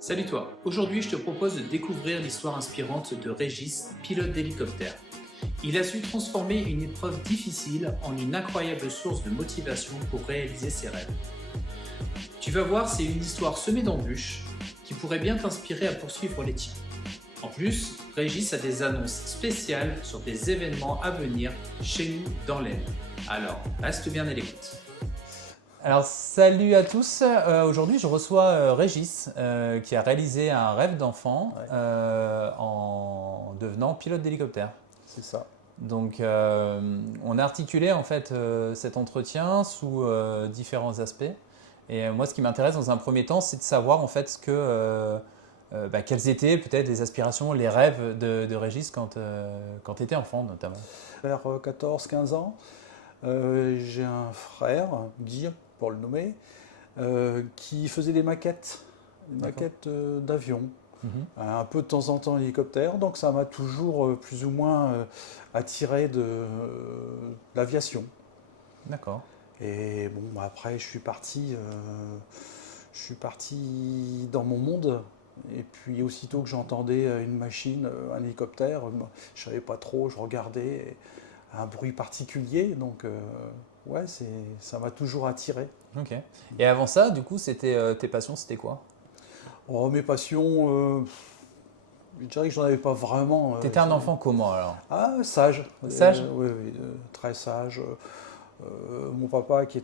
Salut toi, aujourd'hui je te propose de découvrir l'histoire inspirante de Régis, pilote d'hélicoptère. Il a su transformer une épreuve difficile en une incroyable source de motivation pour réaliser ses rêves. Tu vas voir, c'est une histoire semée d'embûches qui pourrait bien t'inspirer à poursuivre les tiens. En plus, Régis a des annonces spéciales sur des événements à venir chez nous dans l'Aisne. Alors, reste bien à l'écoute. Alors salut à tous, aujourd'hui je reçois Régis qui a réalisé un rêve d'enfant Ouais. En devenant pilote d'hélicoptère. C'est ça. Donc on a articulé en fait cet entretien sous différents aspects. Et moi ce qui m'intéresse dans un premier temps c'est de savoir en fait quelles étaient peut-être les aspirations, les rêves de Régis quand tu étais enfant notamment. Vers 14-15 ans, j'ai un frère, Guy, pour le nommer, qui faisait des maquettes, d'avions. Mhm. Un peu de temps en temps hélicoptère, donc ça m'a toujours plus ou moins attiré de l'aviation. D'accord. Et bon, après je suis parti dans mon monde. Et puis aussitôt que j'entendais une machine, un hélicoptère, je savais pas trop, je regardais un bruit particulier, donc ouais, ça m'a toujours attiré. Ok. Et avant ça, du coup, c'était tes passions, c'était quoi? Oh, mes passions, je dirais que j'en avais pas vraiment. T'étais un enfant comment alors? Ah, sage. Sage? Oui, oui, très sage. Mon papa qui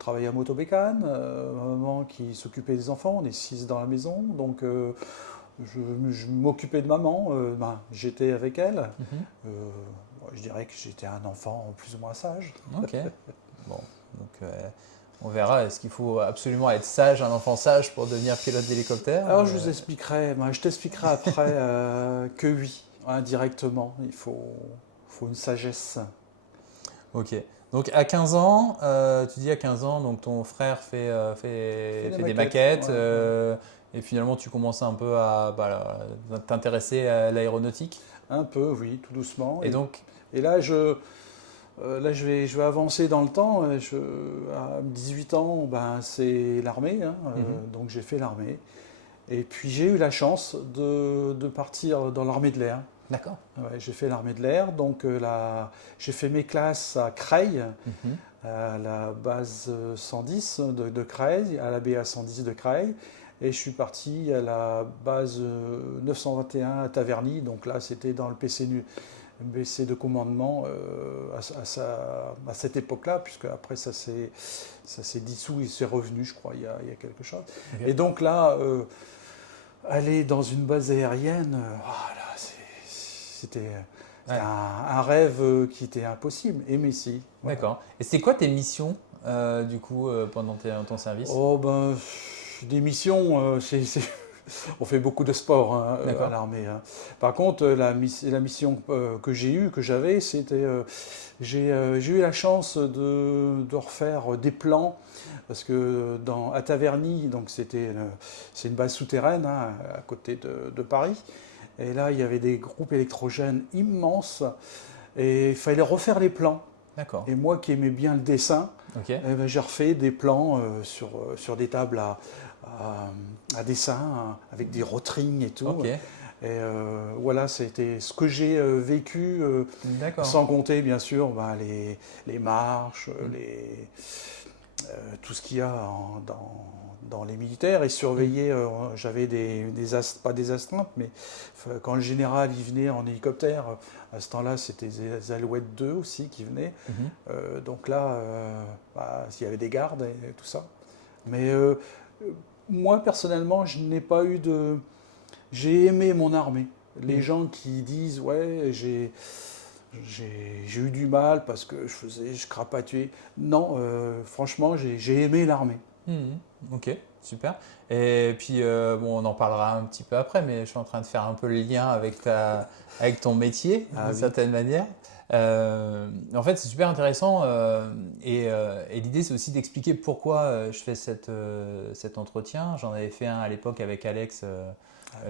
travaillait à Motobécane, ma maman qui s'occupait des enfants, on est 6 dans la maison, donc je m'occupais de maman, j'étais avec elle. Mhm. Euh, je dirais que j'étais un enfant plus ou moins sage. Ok. Bon, donc on verra. Est-ce qu'il faut absolument être sage, un enfant sage pour devenir pilote d'hélicoptère? Alors je t'expliquerai après que oui, indirectement, faut une sagesse. Ok. Donc à 15 ans, tu dis à 15 ans, donc ton frère fait des maquettes Ouais, ouais. et finalement tu commences un peu à t'intéresser à l'aéronautique. Un peu, oui, tout doucement. Et donc, Et là, je vais avancer dans le temps. À 18 ans, ben, c'est l'armée, hein, donc j'ai fait l'armée. Et puis j'ai eu la chance de partir dans l'armée de l'air. d'accord. Ouais, j'ai fait l'armée de l'air, donc j'ai fait mes classes à Creil, Mhm. à la base 110 de Creil, à la BA 110 de Creil. Et je suis parti à la base 921 à Taverny, donc là c'était dans le BC de commandement à cette époque-là, puisque après ça s'est dissous et c'est revenu, je crois, il y a quelque chose. Ok. Et donc là, aller dans une base aérienne, voilà, c'était Ouais. un rêve qui était impossible. Et mais si. Voilà. D'accord. Et c'était quoi tes missions du coup pendant ton service? Oh ben, des missions, on fait beaucoup de sport hein, D'accord. à l'armée. Hein. Par contre, la mission que j'avais, c'était, j'ai eu la chance de refaire des plans parce que à Taverny, donc c'est une base souterraine hein, à côté de Paris. Et là, il y avait des groupes électrogènes immenses et il fallait refaire les plans. D'accord. Et moi qui aimais bien le dessin, Ok. eh ben, j'ai refait des plans sur des tables à dessin hein, avec des rotrings et tout. Ok. Et voilà, c'était ce que j'ai vécu, D'accord. sans compter bien sûr ben, les marches, tout ce qu'il y a dans les militaires et surveiller. J'avais pas des astreintes, mais quand le général il venait en hélicoptère, à ce temps-là, c'était des Alouettes 2 aussi qui venaient. Mhm. Donc là, il y avait des gardes et tout ça. Mais moi, personnellement, je n'ai pas eu de. J'ai aimé mon armée. Les gens qui disent, ouais, j'ai eu du mal parce que je crapatuais. Non, franchement, j'ai aimé l'armée. Mhm. Ok, super. Et puis, bon, on en parlera un petit peu après, mais je suis en train de faire un peu le lien avec ton métier, Ah d'une oui. certaine manière. En fait, c'est super intéressant et l'idée, c'est aussi d'expliquer pourquoi je fais cet entretien. J'en avais fait un à l'époque avec Alex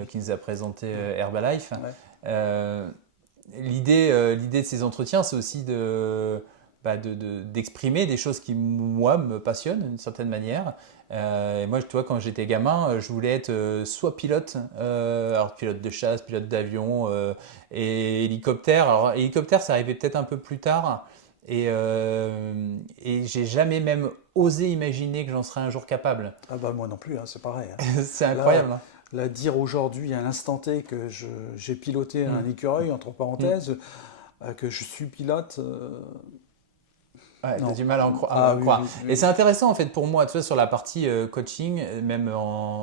qui nous a présenté Herbalife. Ouais. Euh, l'idée de ces entretiens, c'est aussi d'exprimer des choses qui, moi, me passionnent d'une certaine manière. Et moi, tu vois, quand j'étais gamin, je voulais être soit pilote, alors pilote de chasse, pilote d'avion et hélicoptère. Alors, hélicoptère, ça arrivait peut-être un peu plus tard. Et j'ai jamais même osé imaginer que j'en serais un jour capable. Ah bah moi non plus, hein, c'est pareil. C'est incroyable. Là, dire aujourd'hui, à l'instant T, que j'ai piloté un écureuil, entre parenthèses, que je suis pilote... Ouais, non. t'as du mal à en croire. Oui, oui. Et c'est intéressant en fait pour moi, tu vois, sur la partie coaching, même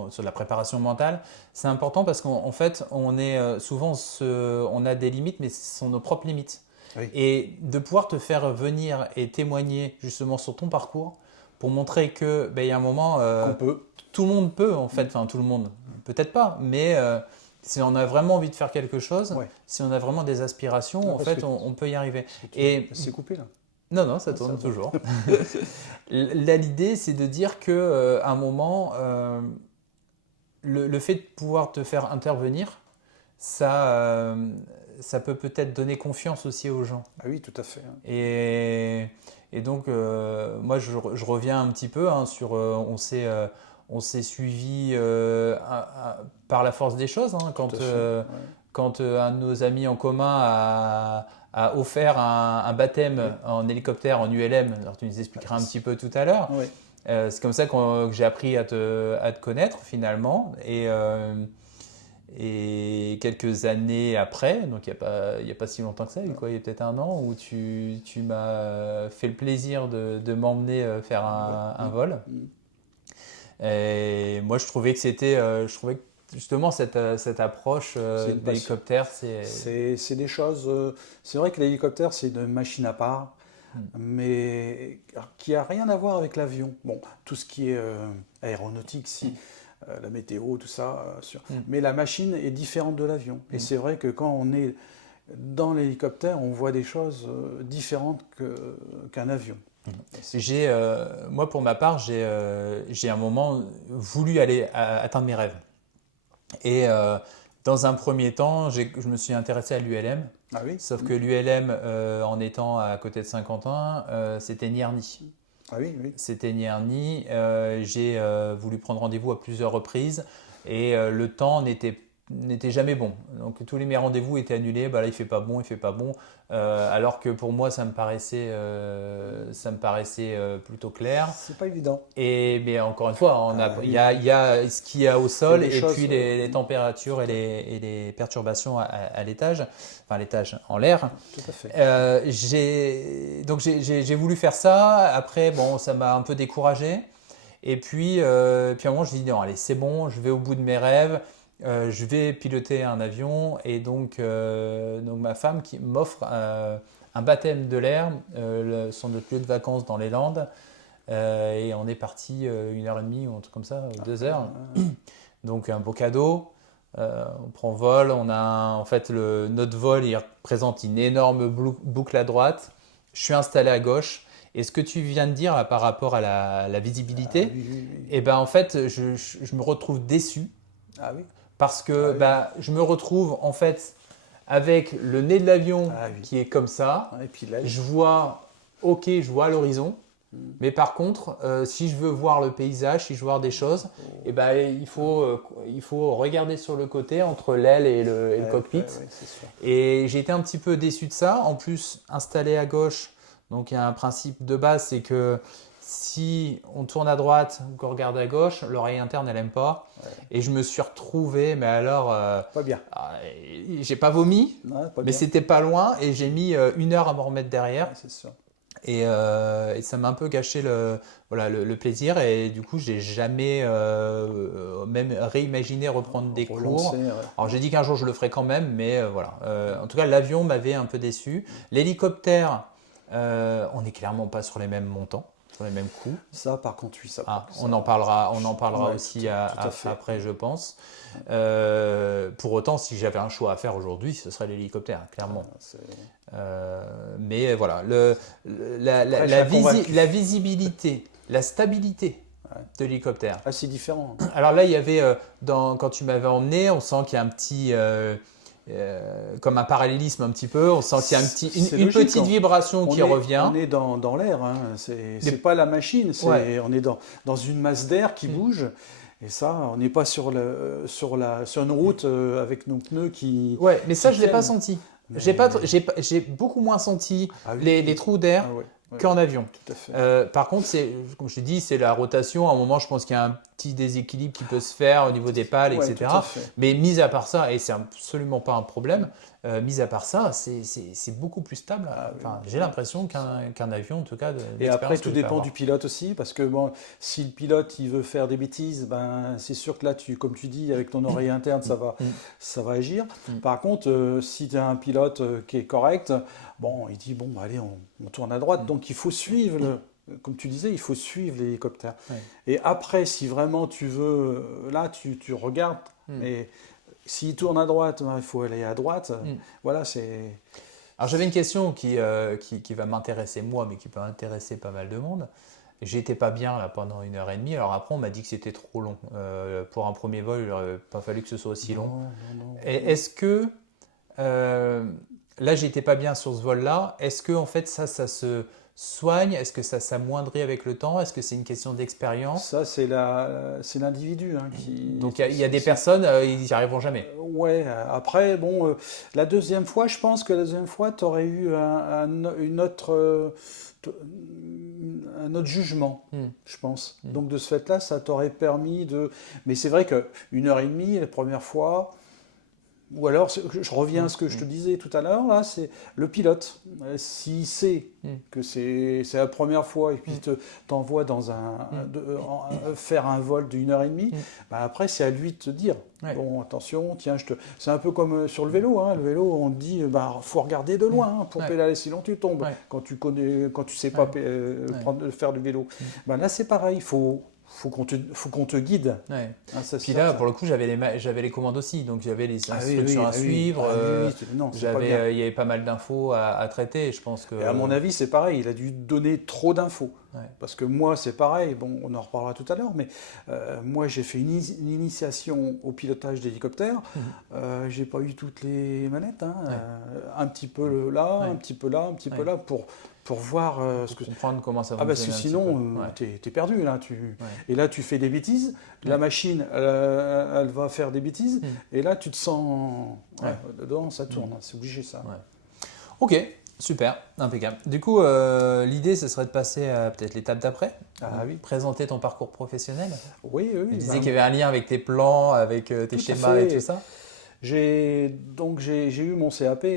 sur la préparation mentale, c'est important parce qu'en fait, on est souvent, on a des limites, mais ce sont nos propres limites. Oui. Et de pouvoir te faire venir et témoigner justement sur ton parcours pour montrer que, il y a un moment, On peut. tout le monde peut en fait, enfin tout le monde, peut-être pas, mais si on a vraiment envie de faire quelque chose, Ouais. si on a vraiment des aspirations, Ah, en fait, on peut y arriver. Et c'est coupé là. Non, ça tourne toujours. Là, l'idée, c'est de dire que à un moment, le fait de pouvoir te faire intervenir, ça peut peut-être donner confiance aussi aux gens. Ah oui, tout à fait. Hein. Et donc, moi, je reviens un petit peu sur, on s'est suivi par la force des choses, hein, quand un de nos amis en commun a offert un baptême en hélicoptère en ULM. Alors tu nous expliqueras un petit peu tout à l'heure. Oui. C'est comme ça que j'ai appris à te connaître finalement. Et quelques années après, donc il n'y a pas si longtemps que ça, il y a peut-être un an, où tu m'as fait le plaisir de m'emmener faire un vol. Et moi je trouvais que justement cette approche d'hélicoptère, c'est des choses. C'est vrai que l'hélicoptère, c'est une machine à part, mais qui n'a rien à voir avec l'avion. Bon, tout ce qui est aéronautique, la météo, tout ça. Mais la machine est différente de l'avion. Et c'est vrai que quand on est dans l'hélicoptère, on voit des choses différentes qu'un avion. Moi, pour ma part, j'ai un moment voulu aller atteindre mes rêves. Et dans un premier temps, je me suis intéressé à l'ULM. Ah oui. Sauf que l'ULM, en étant à côté de Saint-Quentin, c'était Nierny. Ah oui, oui. C'était Nierny. J'ai voulu prendre rendez-vous à plusieurs reprises et le temps n'était jamais bon. Donc tous mes rendez-vous étaient annulés. Là, il fait pas bon. Alors que pour moi, ça me paraissait plutôt clair. C'est pas évident. Mais encore une fois, il y a ce qu'il y a au sol et puis les températures et les perturbations à l'étage, enfin l'étage en l'air. Tout à fait. J'ai voulu faire ça. Après, ça m'a un peu découragé. Et puis à un moment, je me dis non, allez, c'est bon, je vais au bout de mes rêves. Je vais piloter un avion et donc ma femme qui m'offre un baptême de l'air sur notre lieu de vacances dans les Landes et on est parti 1h30 ou un truc comme ça, 2 heures. Donc un beau cadeau. On prend vol, notre vol il représente une énorme boucle à droite. Je suis installé à gauche. Et ce que tu viens de dire là, par rapport à la visibilité, et en fait je me retrouve déçu. Ah oui. Parce que je me retrouve en fait avec le nez de l'avion qui est comme ça. Et puis là, je vois à l'horizon. Mais par contre, si je veux voir le paysage, si je veux voir des choses, il faut regarder sur le côté entre l'aile et le cockpit. C'est sûr. Et j'ai été un petit peu déçu de ça. En plus, installé à gauche, donc il y a un principe de base, c'est que si on tourne à droite ou qu'on regarde à gauche, l'oreille interne, elle n'aime pas. Ouais. Et je me suis retrouvé, mais alors... pas bien. J'ai pas vomi, pas mais c'était pas loin et j'ai mis 1 heure à me remettre derrière. Ouais, c'est sûr. Et ça m'a un peu gâché le plaisir et du coup, j'ai jamais même réimaginé reprendre des cours. Ouais. Alors j'ai dit qu'un jour je le ferai quand même, mais voilà. En tout cas, l'avion m'avait un peu déçu. L'hélicoptère, on n'est clairement pas sur les mêmes montants. Sur les mêmes coûts. Ça, par contre, oui, ça. On en parlera aussi après, je pense. Pour autant, si j'avais un choix à faire aujourd'hui, ce serait l'hélicoptère, clairement. Mais voilà, la visibilité, la stabilité de l'hélicoptère. Ah, c'est différent. Alors là, il y avait, quand tu m'avais emmené, on sent qu'il y a comme un parallélisme un petit peu. On sent qu'il y a C'est une logique, petite vibration qui revient. On est dans l'air, hein. C'est pas la machine, on est dans une masse d'air qui bouge. Et ça, on n'est pas sur une route avec nos pneus qui. Ouais, mais ça, je ne l'ai tiennent. pas senti. Mais- J'ai beaucoup moins senti Ah oui. les trous d'air Ah ouais, qu'en avion. tout à fait. Par contre, comme je t'ai dit, c'est la rotation. À un moment, je pense qu'il y a un petit déséquilibre qui peut se faire au niveau des pales, Ouais, etc. tout à fait. Mais mis à part ça, et c'est absolument pas un problème, mis à part ça, c'est beaucoup plus stable. Ah oui. Enfin, j'ai l'impression qu'un avion, en tout cas, Et après, tout dépend du pilote aussi, parce que bon, si le pilote il veut faire des bêtises, ben c'est sûr que là, comme tu dis, avec ton oreille interne, ça va agir. Par contre, si tu as un pilote qui est correct, bon, il dit bon, bah, allez, on tourne à droite. Donc il faut suivre comme tu disais, il faut suivre l'hélicoptère. Ouais. Et après, si vraiment tu veux, là, tu regardes, mais s'il tourne à droite, ben, il faut aller à droite. Voilà, c'est. Alors j'avais une question qui va m'intéresser moi, mais qui peut intéresser pas mal de monde. J'étais pas bien là pendant 1h30. Alors après, on m'a dit que c'était trop long. Pour un premier vol, il n'aurait pas fallu que ce soit aussi long. Non. Et est-ce que là, j'étais pas bien sur ce vol-là. Est-ce que en fait ça se soigne? Est-ce que ça s'amoindrit avec le temps? Est-ce que c'est une question d'expérience? Ça, c'est l'individu hein, qui. Donc il y a des personnes, ils n'y arriveront jamais. Ouais, après, bon, la deuxième fois, je pense que la deuxième fois, tu aurais eu un autre jugement, je pense. Donc de ce fait-là, ça t'aurait permis de. Mais c'est vrai que 1h30, la première fois. Ou alors, je reviens à ce que je te disais tout à l'heure, là, c'est le pilote. S'il sait que c'est la première fois et puis t'envoie faire un vol d'1h30, bah après, c'est à lui de te dire, bon, attention, tiens, c'est un peu comme sur le vélo. Hein. Le vélo, on te dit, bah, faut regarder de loin pour pédaler, sinon tu tombes. Quand tu sais pas faire du vélo. Bah, là, c'est pareil, faut qu'on te guide. Ouais. Hein, ça, Puis là, pour le coup, j'avais les commandes aussi, donc j'avais les instructions à oui. suivre. Non, c'est pas bien. Il y avait pas mal d'infos à traiter. Je pense que. Et à mon avis, c'est pareil. Il a dû donner trop d'infos. Ouais. Parce que moi, c'est pareil. Bon, on en reparlera tout à l'heure, mais moi, j'ai fait une initiation au pilotage d'hélicoptère. J'ai pas eu toutes les manettes. Hein. Un petit peu là, un petit peu là, un petit peu là pour voir comprendre comment ça va. Ah, parce que sinon, t'es perdu là. Et là, tu fais des bêtises. La machine, elle va faire des bêtises. Et là, tu te sens dedans, ça tourne. C'est obligé ça. Ouais. Ok, super, impeccable. Du coup, l'idée, ce serait de passer à peut-être l'étape d'après. Présenter ton parcours professionnel. Oui. Tu disais qu'il y avait un lien avec tes plans, avec tes schémas et tout ça. J'ai eu mon CAP.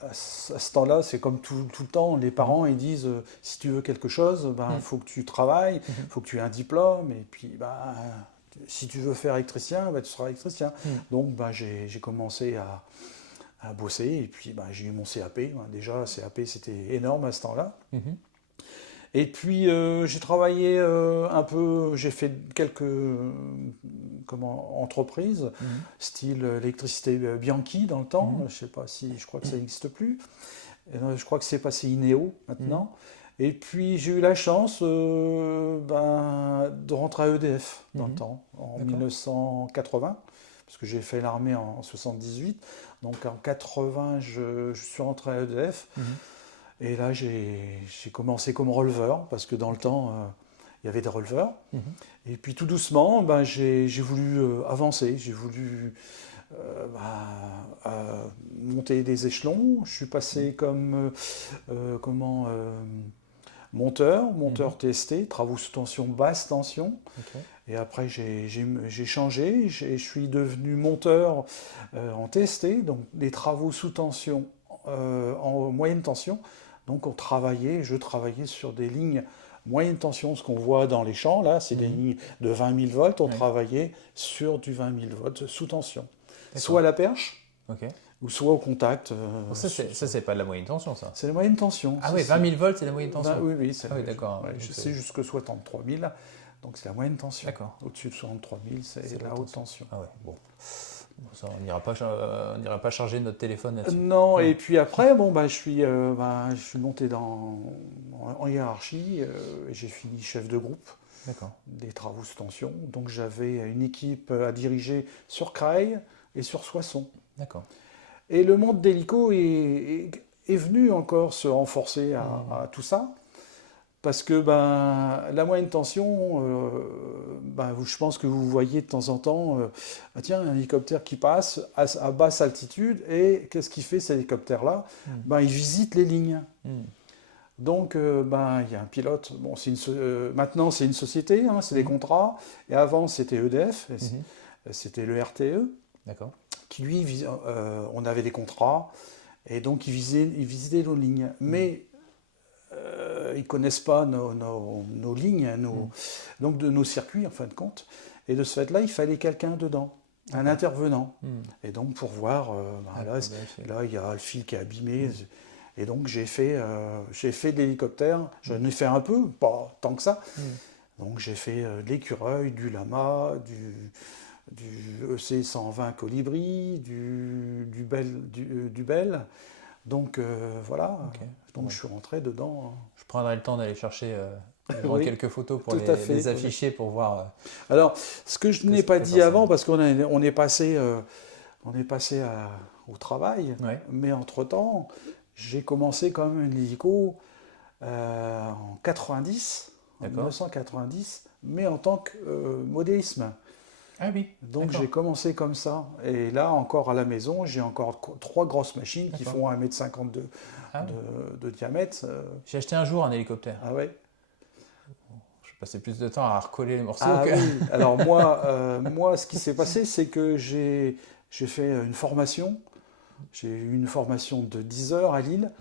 À ce temps-là, c'est comme tout le temps, les parents ils disent si tu veux quelque chose, faut que tu travailles, faut que tu aies un diplôme, et puis si tu veux faire électricien, tu seras électricien. Donc j'ai commencé à bosser, et puis j'ai eu mon CAP. Déjà, CAP c'était énorme à ce temps-là. Et puis j'ai travaillé un peu, j'ai fait quelques entreprises, style électricité Bianchi dans le temps. Je sais pas si, je crois que ça n'existe plus. Et, je crois que c'est passé Ineo maintenant. Et puis j'ai eu la chance de rentrer à EDF dans le temps, en 1980, parce que j'ai fait l'armée en 78. Donc en 80, je suis rentré à EDF. Et là, j'ai commencé comme releveur, parce que dans le temps, il y avait des releveurs. Et puis tout doucement, j'ai voulu avancer, j'ai voulu monter des échelons. Je suis passé comme monteur TST, travaux sous tension, basse tension. Et après, j'ai changé, je suis devenu monteur en TST, donc des travaux sous tension en moyenne tension. Donc je travaillais sur des lignes moyenne tension, ce qu'on voit dans les champs, là, c'est des lignes de 20 000 volts, on travaillait sur du 20 000 volts sous tension. Soit à la perche, ou soit au contact. Ça, c'est pas de la moyenne tension, ça. C'est la moyenne tension. Ah oui, 20 000 volts, c'est la moyenne tension. Oui, d'accord. C'est jusqu'à 63 000, donc c'est la moyenne tension. D'accord. Au-dessus de 63 000, c'est la haute tension. Ah ouais, bon. Ça, on n'ira pas charger notre téléphone là-dessus. Non, et puis après, je suis monté en hiérarchie, j'ai fini chef de groupe des travaux sous tension. Donc j'avais une équipe à diriger sur Creil, et sur Soissons. D'accord. Et le monde d'hélico est venu encore se renforcer à tout ça. Parce que la moyenne tension, je pense que vous voyez de temps en temps, tiens, un hélicoptère qui passe à basse altitude, et qu'est-ce qu'il fait cet hélicoptère-là? Il visite les lignes. Donc, il y a un pilote. Bon, maintenant, c'est une société, hein, c'est des contrats. Et avant, c'était EDF, c'était le RTE. D'accord. Qui lui, on avait des contrats, et donc il visitait nos lignes. Mais ils ne connaissent pas nos lignes, donc de nos circuits en fin de compte. Et de ce fait-là, il fallait quelqu'un dedans, un intervenant. Et donc pour voir, là il y a le fil qui est abîmé. Et donc j'ai fait de l'hélicoptère, j'en ai fait un peu, pas tant que ça. Donc j'ai fait de l'écureuil, du lama, du EC-120 Colibri, du Bell. Donc voilà, donc je suis rentré dedans. Je prendrai le temps d'aller chercher Oui, quelques photos pour tout à fait, les afficher pour voir. Alors, ce que je n'ai pas dit avant, parce qu'on est passé, au travail, Ouais. mais entre-temps, j'ai commencé quand même une hélico en 90, en D'accord. 1990, mais en tant que modélisme. Ah oui. Donc D'accord. j'ai commencé comme ça. Et là, encore à la maison, j'ai encore 3 grosses machines qui D'accord. font 1,50 m Ah oui. de diamètre. J'ai acheté un jour un hélicoptère. Ah ouais. Je passais plus de temps à recoller les morceaux Ah que. oui. Alors moi, ce qui s'est passé, c'est que j'ai fait une formation. J'ai eu une formation de 10 heures à Lille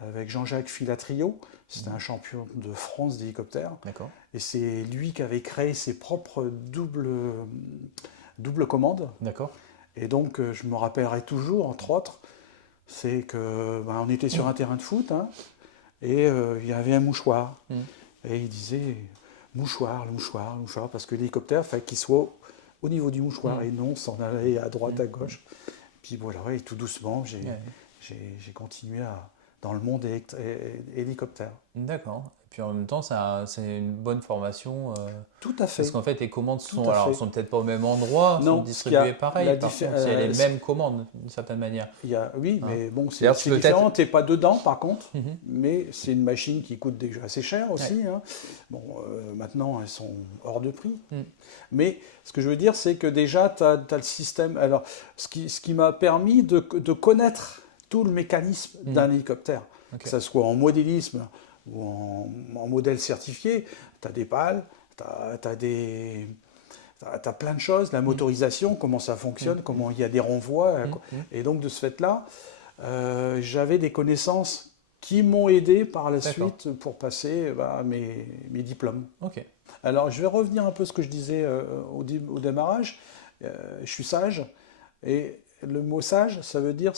avec Jean-Jacques Filatrio. C'était un champion de France d'hélicoptère. D'accord. Et c'est lui qui avait créé ses propres double commandes. D'accord. Et donc, je me rappellerai toujours, entre autres, c'est que on était sur un terrain de foot, hein, et il y avait un mouchoir. Et il disait mouchoir, parce que l'hélicoptère, il fallait qu'il soit au niveau du mouchoir et non s'en aller à droite, à gauche. Puis voilà, et tout doucement, j'ai continué dans le monde hélicoptère. D'accord. Et puis en même temps, c'est une bonne formation. Tout à fait. Parce qu'en fait, les commandes Tout à fait. sont peut-être pas au même endroit, Non, sont distribuées pareil. la Par contre, diffé- il y a les c'est- mêmes commandes d'une certaine manière. Oui, Hein. mais bon, c'est D'ailleurs, peut-être- différent. Tu n'es pas dedans, par contre. Mhm. Mais c'est une machine qui coûte déjà assez cher aussi. Hein. Bon, maintenant, elles sont hors de prix. Mais ce que je veux dire, c'est que déjà, tu as le système. Alors, ce qui m'a permis de connaître tout le mécanisme d'un hélicoptère, que ce soit en modélisme ou en modèle certifié. Tu as des pales, tu as plein de choses, la motorisation, comment ça fonctionne, comment il y a des renvois. Et donc, de ce fait-là, j'avais des connaissances qui m'ont aidé par la suite pour passer mes diplômes. Ok. Alors, je vais revenir un peu à ce que je disais au démarrage. Je suis sage. Et le mot sage, ça veut dire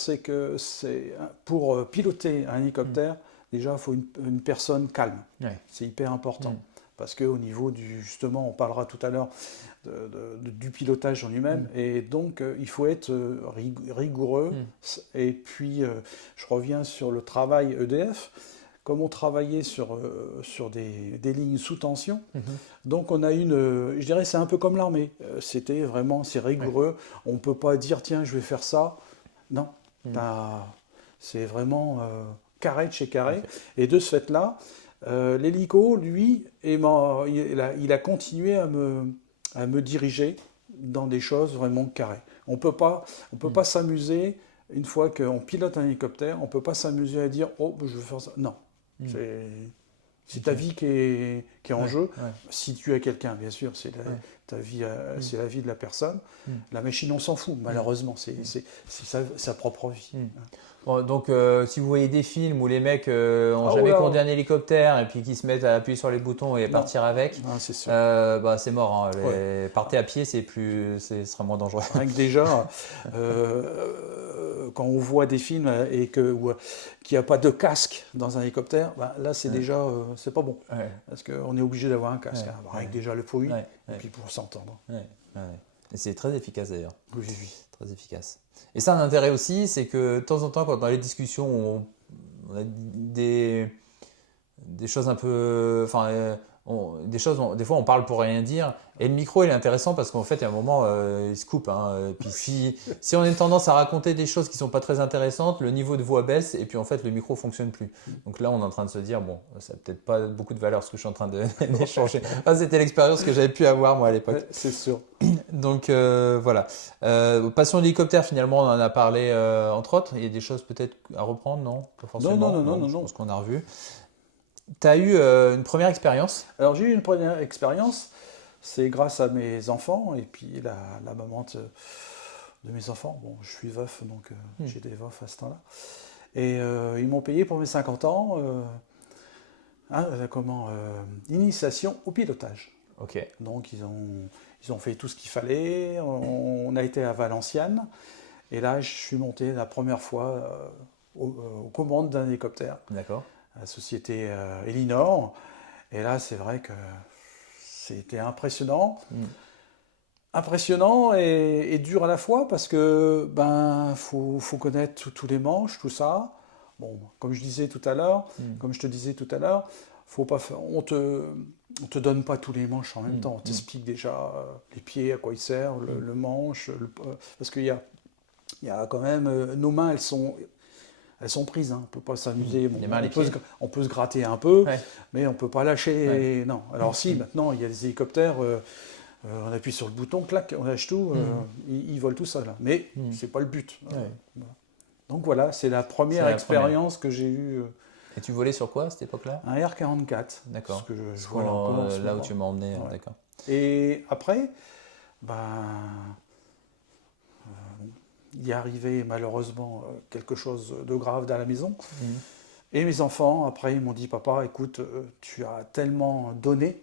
pour piloter un hélicoptère, déjà, il faut une personne calme. Ouais. C'est hyper important. Parce qu'au niveau justement, on parlera tout à l'heure du pilotage en lui-même, et donc il faut être rigoureux. Et puis, je reviens sur le travail EDF. Comme on travaillait sur des lignes sous tension, donc on a je dirais c'est un peu comme l'armée. C'est rigoureux. On ne peut pas dire tiens je vais faire ça. Non, c'est vraiment carré de chez carré. Et de ce fait-là, l'hélico, lui, il a continué à me diriger dans des choses vraiment carrées. On peut pas s'amuser, une fois qu'on pilote un hélicoptère, on ne peut pas s'amuser à dire « Oh, je vais faire ça ». Non. C'est ta vie qui est en jeu. Si tu as quelqu'un, bien sûr, c'est ta vie, c'est la vie de la personne. La machine, on s'en fout, malheureusement. C'est sa propre vie. Bon, donc, si vous voyez des films où les mecs n'ont jamais conduit un hélicoptère et puis qui se mettent à appuyer sur les boutons et partir avec, c'est sûr. c'est mort. Hein. Partez à pied, ce sera moins dangereux. Rien que déjà, quand on voit des films et qu'il n'y a pas de casque dans un hélicoptère, là, c'est déjà, c'est pas bon. Parce qu'on est obligé d'avoir un casque. Rien que déjà le bruit, et puis pour s'entendre. Et c'est très efficace d'ailleurs. Oui. Très efficace. Et ça, un intérêt aussi, c'est que de temps en temps, quand dans les discussions, on a des choses un peu... des fois on parle pour rien dire. Et le micro, il est intéressant parce qu'en fait, il y a un moment, il se coupe. Hein. Et puis si on a une tendance à raconter des choses qui ne sont pas très intéressantes, le niveau de voix baisse et puis en fait, le micro ne fonctionne plus. Donc là, on est en train de se dire, bon, ça n'a peut-être pas beaucoup de valeur ce que je suis en train d'échanger. Enfin, c'était l'expérience que j'avais pu avoir moi à l'époque. Ouais, c'est sûr. Donc voilà. Passons à l'hélicoptère, finalement, on en a parlé entre autres. Il y a des choses peut-être à reprendre, non? Pas forcément. Non. Je pense qu'on a revu. Tu as eu une première expérience? Alors j'ai eu une première expérience, c'est grâce à mes enfants et puis la maman de mes enfants. Bon, je suis veuf, donc j'étais veuf à ce temps-là. Et ils m'ont payé pour mes 50 ans initiation au pilotage. Ok. Donc ils ont fait tout ce qu'il fallait. On a été à Valenciennes et là je suis monté la première fois aux commandes d'un hélicoptère. D'accord. La société Elinor. Et là, c'est vrai que c'était impressionnant. Impressionnant et dur à la fois parce que faut connaître tous les manches, tout ça. Bon, comme je disais tout à l'heure, comme je te disais tout à l'heure, faut pas on te donne pas tous les manches en même temps. On t'explique déjà les pieds, à quoi ils servent, le manche, parce qu'il y a quand même nos mains, elles sont prises, hein. On ne peut pas s'amuser. Bon, on peut se gratter un peu, mais on ne peut pas lâcher. Ouais. Non. Alors si, maintenant, il y a des hélicoptères, on appuie sur le bouton, clac, on lâche tout, ils volent tout seuls. Mais ce n'est pas le but. Ouais. Donc voilà, c'est la première expérience que j'ai eue. Et tu volais sur quoi à cette époque-là? Un R44. D'accord. Ce que je vole encore. Là où tu m'as emmené, d'accord. Et après, il y est arrivé malheureusement quelque chose de grave dans la maison. Et mes enfants, après, ils m'ont dit, papa, écoute, tu as tellement donné,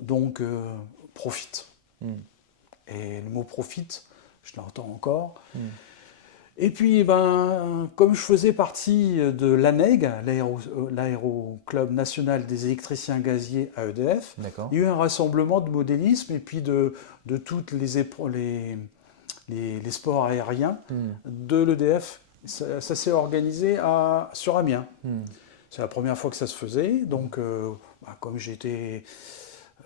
donc profite. Et le mot profite, je l'entends encore. Et puis, comme je faisais partie de l'ANEG, l'Aéroclub National des Électriciens Gaziers à EDF, il y a eu un rassemblement de modélisme et puis de toutes les sports aériens de l'EDF. Ça s'est organisé sur Amiens. C'est la première fois que ça se faisait. Donc, comme j'étais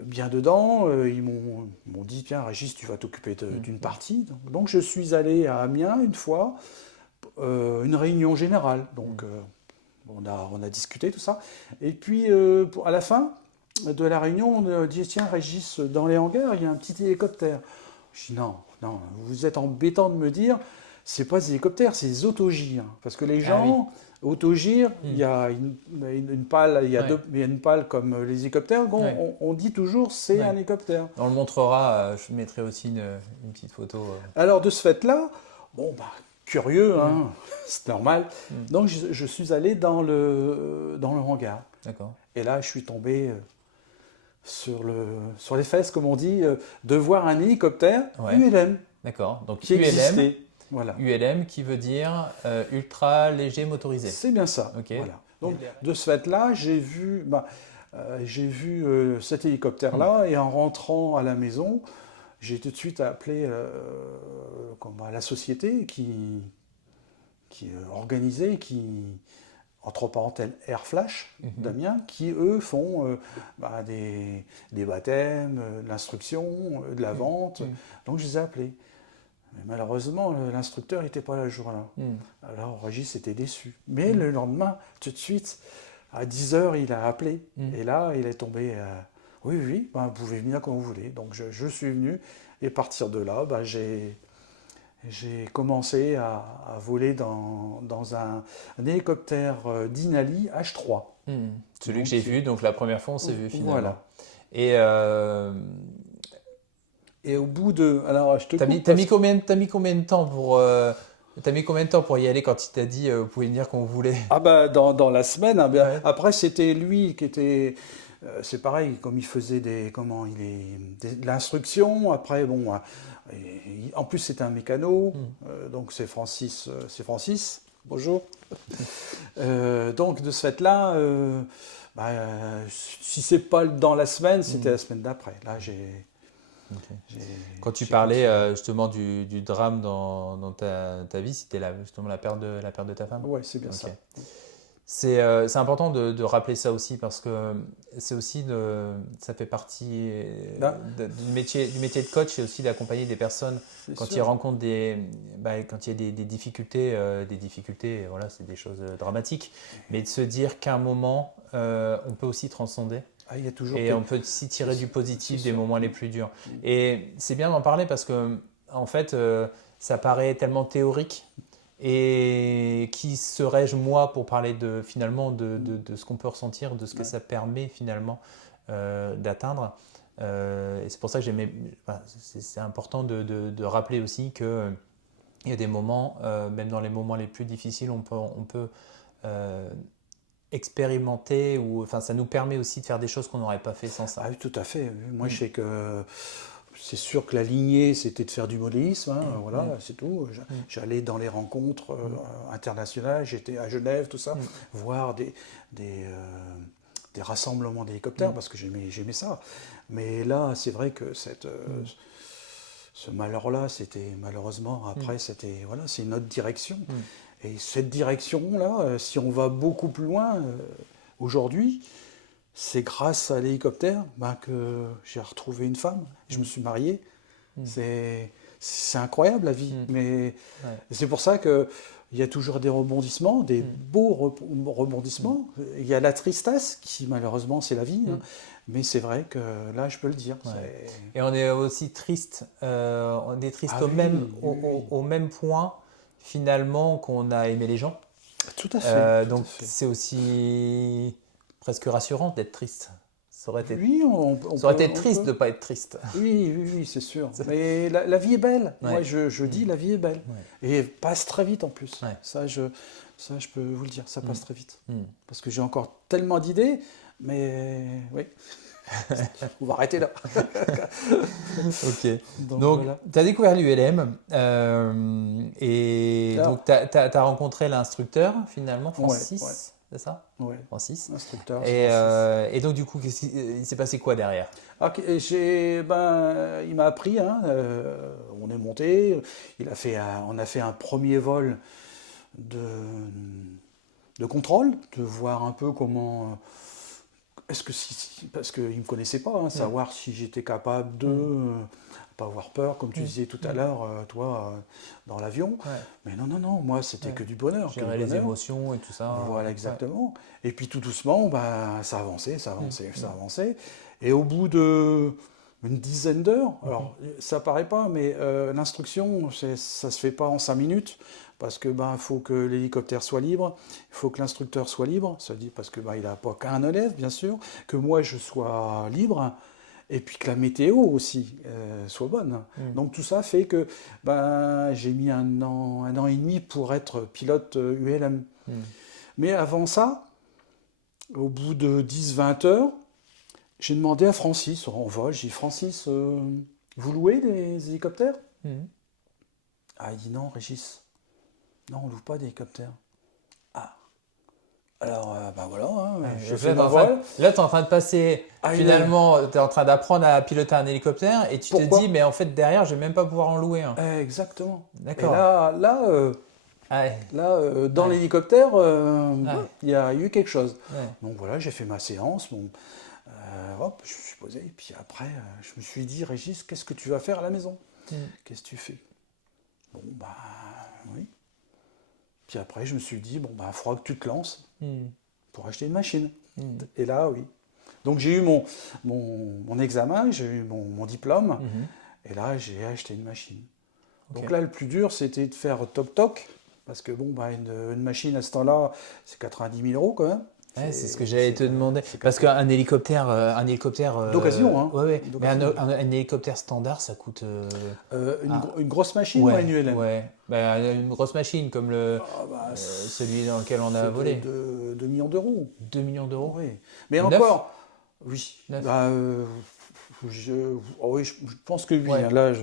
bien dedans, ils m'ont dit, tiens, Régis, tu vas t'occuper d'une partie. Donc, je suis allé à Amiens une fois, une réunion générale. Donc, on a discuté tout ça. Et puis, à la fin de la réunion, on a dit, tiens, Régis, dans les hangars, il y a un petit hélicoptère. Je dis, non, vous êtes embêtant de me dire, c'est pas des hélicoptères, c'est des autogires. Parce que les gens, autogires, il y a une pale, il y a une pale comme les hélicoptères, on dit toujours c'est un hélicoptère. On le montrera, je mettrai aussi une petite photo. Alors de ce fait-là, curieux, hein, c'est normal. Donc je suis allé dans le hangar. D'accord. Et là, je suis tombé sur les fesses, comme on dit, de voir un hélicoptère ULM. D'accord. Donc qui ULM. Existait. Voilà. ULM qui veut dire ultra léger motorisé. C'est bien ça. Okay. Voilà. Donc de ce fait-là, j'ai vu cet hélicoptère-là et en rentrant à la maison, j'ai tout de suite appelé la société qui organisait, entre parenthèses Airflash d'Amiens, qui eux font des baptêmes, de l'instruction, de la vente. Donc je les ai appelés. Mais malheureusement, l'instructeur n'était pas là le jour-là. Alors Régis était déçu. Mais le lendemain, tout de suite, à 10h, il a appelé. Et là, il est tombé, oui, vous pouvez venir quand vous voulez. Donc je suis venu. Et à partir de là, j'ai commencé à voler dans un hélicoptère d'Inali H3. Celui que j'ai vu, donc la première fois, on s'est vu finalement. Voilà. Et au bout de... Alors, je te T'as mis combien de temps pour... T'as mis combien de temps pour y aller quand il t'a dit vous pouvez venir quand vous voulez? Dans la semaine. Après, c'était lui qui était... c'est pareil, comme il faisait de l'instruction. Après, en plus, c'était un mécano. Donc, c'est Francis. Bonjour. Donc, de ce fait-là, si c'est pas dans la semaine, c'était la semaine d'après. Là, Quand tu parlais justement du drame dans ta vie, c'était justement la perte de ta femme? Oui, c'est bien ça. C'est important de rappeler ça aussi parce que c'est aussi ça fait partie Là, du métier de coach, c'est aussi d'accompagner des personnes c'est quand ils sûr. rencontrent quand il y a des difficultés, voilà, c'est des choses dramatiques, mais de se dire qu'à un moment, on peut aussi transcender Ah, il y a toujours et on peut aussi tirer du c'est positif des sûr. moments les plus durs. Et c'est bien d'en parler parce que, en fait, ça paraît tellement théorique. Et qui serais-je moi pour parler finalement de ce qu'on peut ressentir, de ce que Ouais. ça permet finalement d'atteindre. Et c'est pour ça que c'est important de rappeler aussi qu'il y a des moments, même dans les moments les plus difficiles, on peut expérimenter, enfin, ça nous permet aussi de faire des choses qu'on n'aurait pas fait sans ça. Ah oui, tout à fait. Moi, Mm. je sais que c'est sûr que la lignée, c'était de faire du modélisme, hein, voilà, Mm. c'est tout. Mm. J'allais dans les rencontres internationales, j'étais à Genève, tout ça, Mm. voir des rassemblements d'hélicoptères, parce que j'aimais ça. Mais là, c'est vrai que ce malheur-là, c'était malheureusement, après, voilà, c'est une autre direction. Et cette direction-là, si on va beaucoup plus loin, aujourd'hui, c'est grâce à l'hélicoptère que j'ai retrouvé une femme, je me suis marié. C'est incroyable la vie, mais Ouais. c'est pour ça qu'il y a toujours des rebondissements, des beaux rebondissements. Il y a la tristesse qui malheureusement c'est la vie, hein. Mais c'est vrai que là je peux le dire. Ouais. Et on est aussi triste, on est triste Ah oui, au même point finalement qu'on a aimé les gens. tout à fait. Tout Donc à fait. c'est aussi presque rassurant d'être triste. Ça aurait été, Oui, ça aurait été on triste peut. de ne pas être triste. Oui, c'est sûr. Mais la vie est belle. Ouais. Moi, je dis la vie est belle. Ouais. Et elle passe très vite en plus. Ouais. Ça, je peux vous le dire, ça passe très vite. Mm. Parce que j'ai encore tellement d'idées, mais oui. On va arrêter là. Ok. Donc, Donc, voilà. tu as découvert l'ULM et Alors, donc tu as rencontré l'instructeur finalement, Francis, ouais. c'est ça? Ouais. Francis. Instructeur. Et donc, du coup, il s'est passé quoi derrière? Ok, il m'a appris, hein, on est monté, on a fait un premier vol de, de contrôle, de voir un peu comment. Est-ce que parce qu'il ne me connaissait pas, hein, savoir si j'étais capable de pas avoir peur, comme tu disais tout à l'heure, toi, dans l'avion. Ouais. Mais non, moi c'était que du bonheur. que Gérer du les bonheur. émotions et tout ça. Voilà, Ouais. exactement. Et puis tout doucement, ça avançait. Et au bout de une dizaine d'heures, alors ça paraît pas, mais l'instruction, ça se fait pas en 5 minutes, parce que faut que l'hélicoptère soit libre, il faut que l'instructeur soit libre, ça dit parce que il n'a pas qu'un élève, bien sûr, que moi je sois libre. Et puis que la météo aussi soit bonne. Donc tout ça fait que j'ai mis un an et demi pour être pilote ULM. Mais avant ça, au bout de 10-20 heures, j'ai demandé à Francis en vol, j'ai dit Francis, vous louez des hélicoptères? Ah, il dit non, Régis. Non, on ne loue pas d'hélicoptères. Ah. Alors, voilà, hein, j'ai fait mon vol. Là, tu es en train de passer, finalement, tu es en train d'apprendre à piloter un hélicoptère et tu te dis, mais en fait, derrière, je ne vais même pas pouvoir en louer un. Exactement. D'accord. Et dans l'hélicoptère, il y a eu quelque chose. Ouais. Donc voilà, j'ai fait ma séance. Hop, je me suis posé. Et puis après, je me suis dit, Régis, qu'est-ce que tu vas faire à la maison? Qu'est-ce que tu fais? Bon, oui. Puis après, je me suis dit, il faudra que tu te lances pour acheter une machine. Et là, oui. Donc j'ai eu mon examen, j'ai eu mon diplôme. Et là, j'ai acheté une machine. Donc là, le plus dur, c'était de faire toc-toc. Parce que une machine à ce temps-là, c'est 90 000 € quand même. Ouais, c'est ce que j'allais te demander. Parce qu'un hélicoptère. D'occasion, hein. Ouais. Mais D'occasion. un hélicoptère standard, ça coûte. Une grosse machine ou un ULM? Ouais. Une grosse machine comme celui dans lequel on a volé. 2 millions d'euros. 2 millions d'euros. Oui. Mais Neuf? encore, oui. Neuf. Je pense que oui. Ouais. Hein. Là, je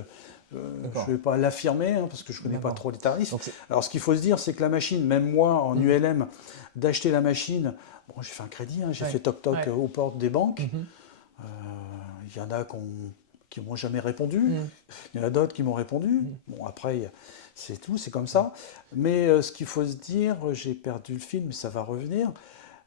ne vais pas l'affirmer parce que je ne connais pas trop les tarifs. Alors, ce qu'il faut se dire, c'est que la machine, même moi, en ULM, d'acheter la machine, j'ai fait un crédit, j'ai fait toc-toc aux portes des banques. Il y en a qui ont qui m'ont jamais répondu. Mm. Il y en a d'autres qui m'ont répondu. Bon, après, c'est tout, c'est comme ça. Mais ce qu'il faut se dire, j'ai perdu le fil, mais ça va revenir,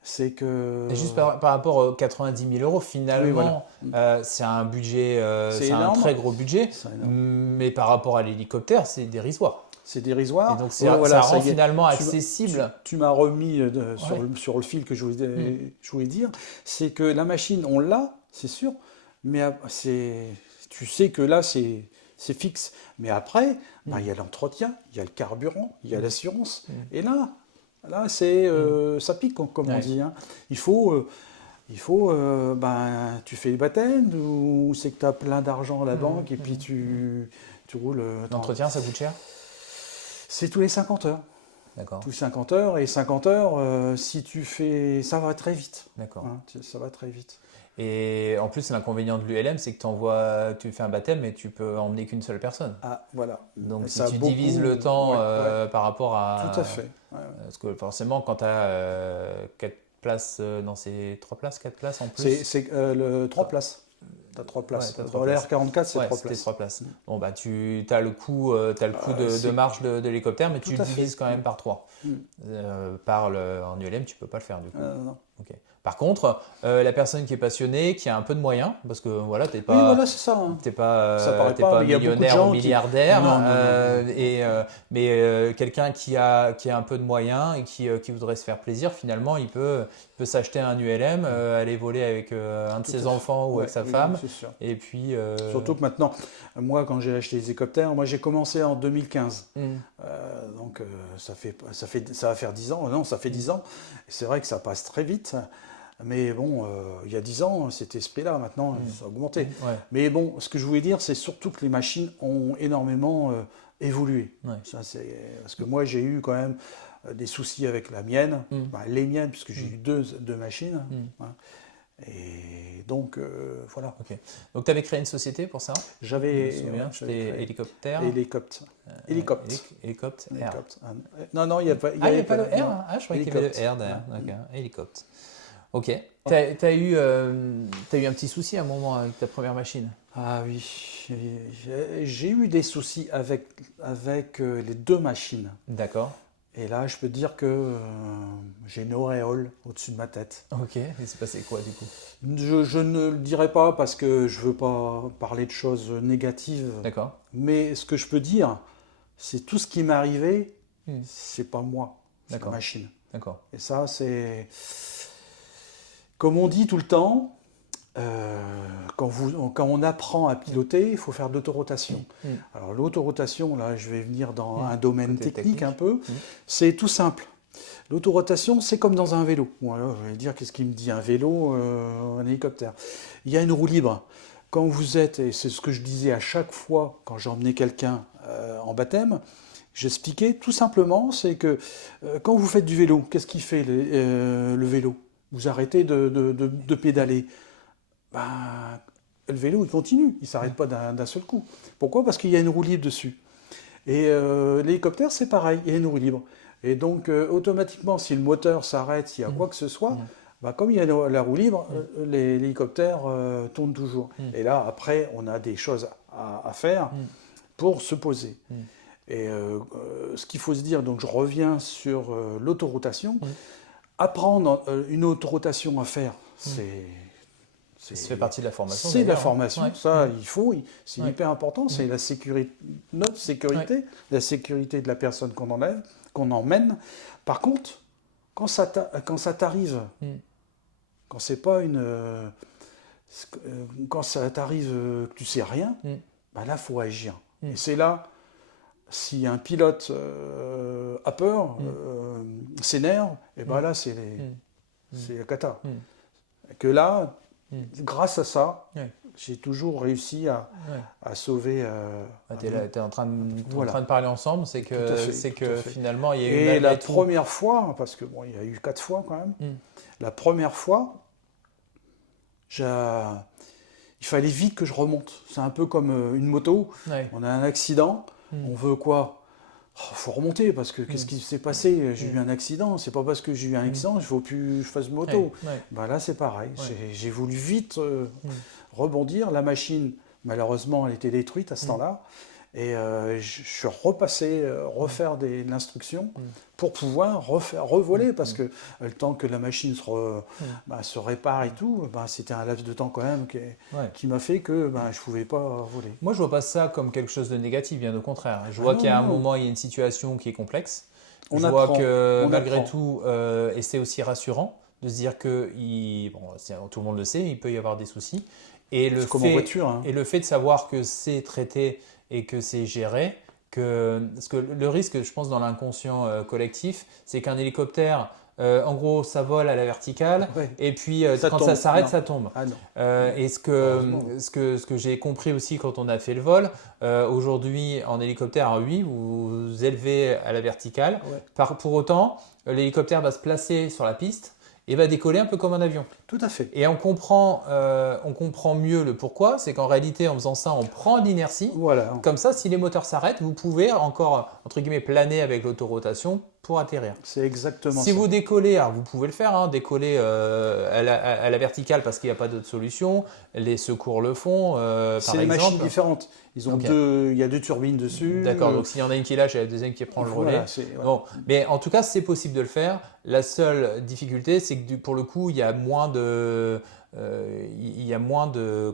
c'est que... Et juste par rapport aux 90 000 euros, finalement, Oui, voilà. c'est un budget, C'est c'est un énorme. très gros budget, C'est énorme. mais par rapport à l'hélicoptère, c'est dérisoire. C'est dérisoire. Et donc, Ouais, voilà, ça ça rend y est. finalement Tu- accessible. Tu m'as remis sur, Ouais. sur le fil que je voulais dire. C'est que la machine, on l'a, c'est sûr, mais tu sais que là, c'est fixe. Mais après, bah, il y a l'entretien, il y a le carburant, il y a l'assurance. Et là c'est ça pique, comme on Ouais. dit. Hein. Il faut, ben, tu fais les baptêmes ou c'est que tu as plein d'argent à la banque et puis tu roules. L'entretien, ça coûte cher? C'est tous les 50 heures. D'accord. Tous 50 heures, et 50 heures, si tu fais... Ça va très vite. D'accord. Hein, ça va très vite. Et en plus, l'inconvénient de l'ULM, c'est que tu fais un baptême et tu peux emmener qu'une seule personne. Ah, voilà. Donc, si Ça a tu beaucoup- divises le temps ouais, par rapport à... tout à fait. Ouais. Parce que forcément, quand tu as 4 places dans ces 3 places, 4 places en plus... C'est le 3 places. Tu as 3 places. Ouais, t'as 3 Dans places. l'R44, c'est Ouais, 3 c'était places. 3 places. Bon, bah, tu as le coût, de c'est- marche de l'hélicoptère, mais tu Tout à fait. divises quand même par 3. Mm. En ULM, tu peux pas le faire du coup. Non. Ok. Par contre, la personne qui est passionnée, qui a un peu de moyens, parce que voilà, t'es Oui, pas, voilà, c'est ça. Hein. t'es pas, Ça paraît t'es pas, pas mais il y a beaucoup de millionnaire gens ou qui- milliardaire, Non, non. mais quelqu'un qui a un peu de moyens et qui voudrait se faire plaisir, finalement, il peut s'acheter un ULM, aller voler avec un de Tout ses à fait. enfants ou avec Ouais, sa oui, femme, c'est sûr. et puis... Surtout que maintenant, moi, quand j'ai acheté les hélicoptères, moi, j'ai commencé en 2015. Donc, ça va faire 10 ans. Non, ça fait 10 ans. Et c'est vrai que ça passe très vite. Mais bon, il y a 10 ans, c'était ce prix-là. Maintenant, ça a augmenté. Ouais. Mais bon, ce que je voulais dire, c'est surtout que les machines ont énormément évolué. Ouais. Ça, parce que moi, j'ai eu quand même des soucis avec la mienne, enfin, les miennes, puisque j'ai eu deux machines. Hein. Et donc, voilà. Ok. Donc, tu avais créé une société pour ça? Je me souviens, j'avais c'était créé hélicoptère. Hélicoptère. Hélicoptère. Hélicoptère. Hélicoptère. Non, il n'y a pas. Ah, il n'y a pas le R? non. Ah, je croyais qu'il y avait le Hélicoptère. R derrière. D'accord. Hélicoptère. Ok. T'as eu un petit souci à un moment avec ta première machine? Ah oui, j'ai eu des soucis avec les deux machines. D'accord. Et là, je peux te dire que j'ai une auréole au-dessus de ma tête. Ok. Et c'est passé quoi du coup? Je ne le dirai pas parce que je ne veux pas parler de choses négatives. D'accord. Mais ce que je peux dire, c'est tout ce qui m'est arrivé, c'est pas moi, c'est la D'accord. machine. D'accord. Et ça, c'est... Comme on dit tout le temps, quand on apprend à piloter, il faut faire de l'autorotation. Alors l'autorotation, là, je vais venir dans un domaine Côté technique technique. un peu. C'est tout simple. L'autorotation, c'est comme dans un vélo. Voilà, je vais dire qu'est-ce qui me dit un vélo, un hélicoptère. Il y a une roue libre. Quand vous êtes, et c'est ce que je disais à chaque fois quand j'emmenais quelqu'un en baptême, j'expliquais tout simplement, c'est que quand vous faites du vélo, qu'est-ce qui fait le vélo? Vous arrêtez de pédaler. Ben, le vélo, il continue, il ne s'arrête pas d'un seul coup. Pourquoi? Parce qu'il y a une roue libre dessus. Et l'hélicoptère, c'est pareil, il y a une roue libre. Et donc, automatiquement, si le moteur s'arrête, s'il y a quoi que ce soit, ben, comme il y a la roue libre, l'hélicoptère tourne toujours. Et là, après, on a des choses à faire pour se poser. Et ce qu'il faut se dire, donc je reviens sur l'autorotation. Apprendre une autorotation à faire, Ça fait partie de la formation. c'est de la d'ailleurs. formation, Ouais. ça il faut, c'est Ouais. hyper important, c'est la sécurité, notre sécurité, la sécurité de la personne qu'on emmène. Par contre, quand ça t'arrive, quand c'est pas quand ça t'arrive que tu sais rien, ben là faut agir. Et c'est là, si un pilote a peur, s'énerve, et ben là c'est la cata. Que là, grâce à ça, j'ai toujours réussi à sauver. Tu es en train de Voilà. parler ensemble, c'est Tout à fait, que tout à fait. finalement il y a eu Et malgré la tout- première fois, parce que bon, il y a eu 4 fois quand même, la première fois, il fallait vite que je remonte. C'est un peu comme une moto, Ouais. on a un accident, on veut quoi? Il faut remonter parce que qu'est-ce qui s'est passé? J'ai eu un accident, c'est pas parce que j'ai eu un accident, il faut plus que je fasse moto. Ouais. Ben là c'est pareil, j'ai voulu vite rebondir, la machine Malheureusement, elle était détruite à ce temps-là. Et je suis repassé refaire de l'instruction pour pouvoir revoler, parce que le temps que la machine se répare et tout, c'était un laps de temps quand même qui m'a fait que je ne pouvais pas voler. Moi, je vois pas ça comme quelque chose de négatif, bien au contraire. Je vois qu'il y a un moment, il y a une situation qui est complexe. Je vois que malgré tout, et c'est aussi rassurant de se dire que, tout le monde le sait, il peut y avoir des soucis. Et le comme en voiture. Hein. Et le fait de savoir que c'est traité et que c'est géré, parce que le risque, je pense, dans l'inconscient collectif, c'est qu'un hélicoptère, en gros, ça vole à la verticale, et puis quand ça s'arrête, ça tombe. Ah non. Et ce que j'ai compris aussi quand on a fait le vol, aujourd'hui, en hélicoptère, oui, vous élevez à la verticale. Pour autant, l'hélicoptère va se placer sur la piste et va décoller un peu comme un avion. Tout à fait. Et on comprend mieux le pourquoi, c'est qu'en réalité, en faisant ça, on prend l'inertie. Voilà. Comme ça, si les moteurs s'arrêtent, vous pouvez encore, entre guillemets, planer avec l'autorotation pour atterrir. C'est exactement ça. Si vous décollez, alors vous pouvez le faire, hein, décoller à la verticale parce qu'il n'y a pas d'autre solution. Les secours le font, par exemple. C'est des machines différentes. Il y a 2 turbines dessus. D'accord, donc s'il y en a une qui lâche et la deuxième qui prend le relais. Bon, mais en tout cas, c'est possible de le faire. La seule difficulté, c'est que pour le coup, il y a moins de,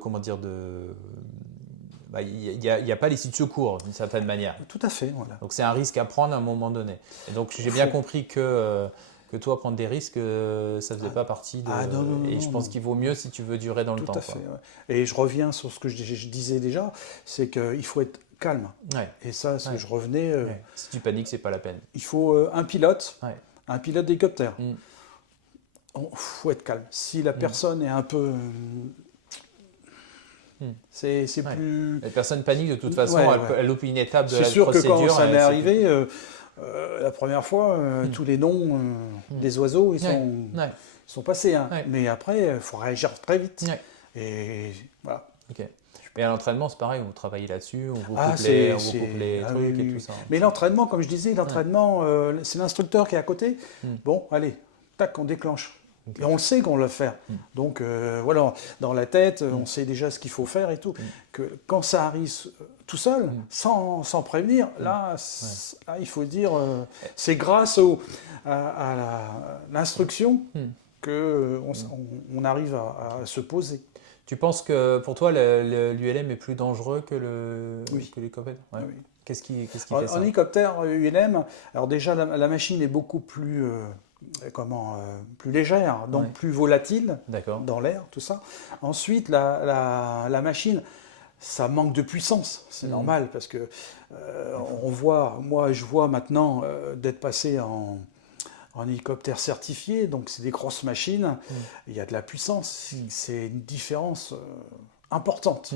comment dire, il n'y a pas l'issue de secours d'une certaine manière. Tout à fait, voilà. Donc c'est un risque à prendre à un moment donné. Et donc j'ai bien compris que toi, prendre des risques, ça ne faisait pas partie de... non, et je pense qu'il vaut mieux si tu veux durer dans le temps. Tout à fait, ouais. Et je reviens sur ce que je disais déjà, c'est qu'il faut être calme. Ouais. Et ça, je revenais... Si tu paniques, c'est pas la peine. Il faut un pilote d'hélicoptère. Il faut être calme. Si la personne est un peu... C'est plus... Les personnes paniquent de toute façon, elle loupe une étape de la procédure. C'est sûr que quand ça m'est arrivé, la première fois, tous les noms des oiseaux, ils sont passés. Hein. Mais après, il faut réagir très vite. Et voilà. Ok. Et à l'entraînement, c'est pareil, vous travaillez là-dessus, on vous coupe les trucs et tout ça. Mais l'entraînement, comme je disais, c'est l'instructeur qui est à côté. Bon, allez, tac, on déclenche. Et on le sait qu'on va le faire. Donc voilà, dans la tête, on sait déjà ce qu'il faut faire et tout. Que quand ça arrive tout seul, sans prévenir, là, il faut dire, c'est grâce à l'instruction qu'on arrive à se poser. Tu penses que pour toi, l'ULM est plus dangereux que l'hélicoptère? Oui. Qu'est-ce qui fait ça? En hélicoptère ULM, alors déjà la machine est beaucoup plus plus légère, donc plus volatile dans l'air, tout ça. Ensuite, la machine, ça manque de puissance, c'est normal, parce que je vois maintenant d'être passé en hélicoptère certifié, donc c'est des grosses machines, il y a de la puissance, c'est une différence importante.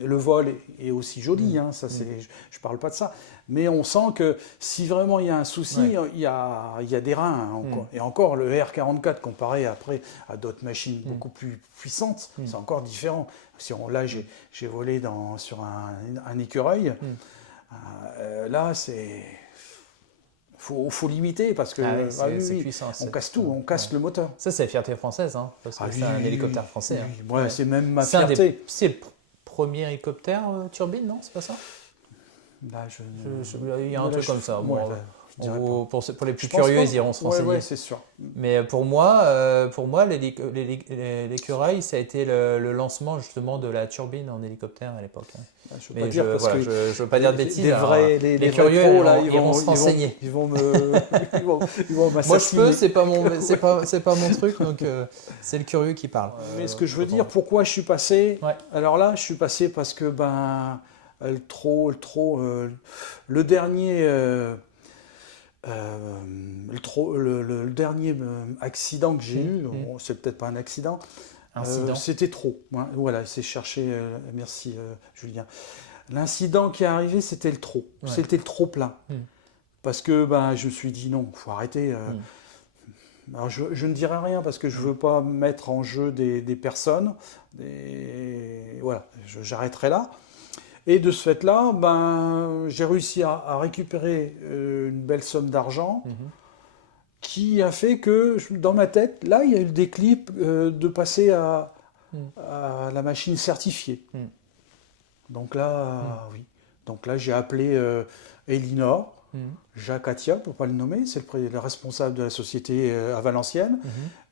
Le vol est aussi joli, hein, ça je ne parle pas de ça, mais on sent que si vraiment il y a un souci, il y a des reins. Hein, et encore, le R44 comparé après à d'autres machines beaucoup plus puissantes, c'est encore différent. Là, j'ai volé sur un écureuil, là c'est... Faut limiter parce que c'est puissant, on casse tout, on casse le moteur. Ça, c'est la fierté française, hein, parce que c'est un hélicoptère français. C'est même ma fierté. C'est le premier hélicoptère turbine, non? C'est pas ça? Là, il y a un truc comme ça. Pour les plus curieux, ils iront se renseigner. Oui, c'est sûr. Mais pour moi l'écureuil, ça a été le lancement justement de la turbine en héchélicoptère à l'époque. Je ne veux pas dire de bêtises. Les curieux iront se renseigner. Ils vont m'assassiner. Moi, je peux, c'est pas mon truc, donc c'est le curieux qui parle. Mais ce que je veux dire, pourquoi je suis passé Alors là, je suis passé parce que le dernier. Le dernier accident que j'ai eu, c'est peut-être pas un accident, c'était trop. Voilà, c'est chercher. Merci Julien. L'incident qui est arrivé, c'était le trop. C'était le trop plein. Parce que je me suis dit non, il faut arrêter. Alors je ne dirai rien parce que je ne veux pas mettre en jeu des personnes. Voilà, j'arrêterai là. Et de ce fait-là, j'ai réussi à récupérer une belle somme d'argent qui a fait que, dans ma tête, là, il y a eu le déclic de passer à à la machine certifiée. Donc là, oui. Donc là, j'ai appelé Elinor, Jacques Attia, pour ne pas le nommer, c'est le responsable de la société à Valenciennes.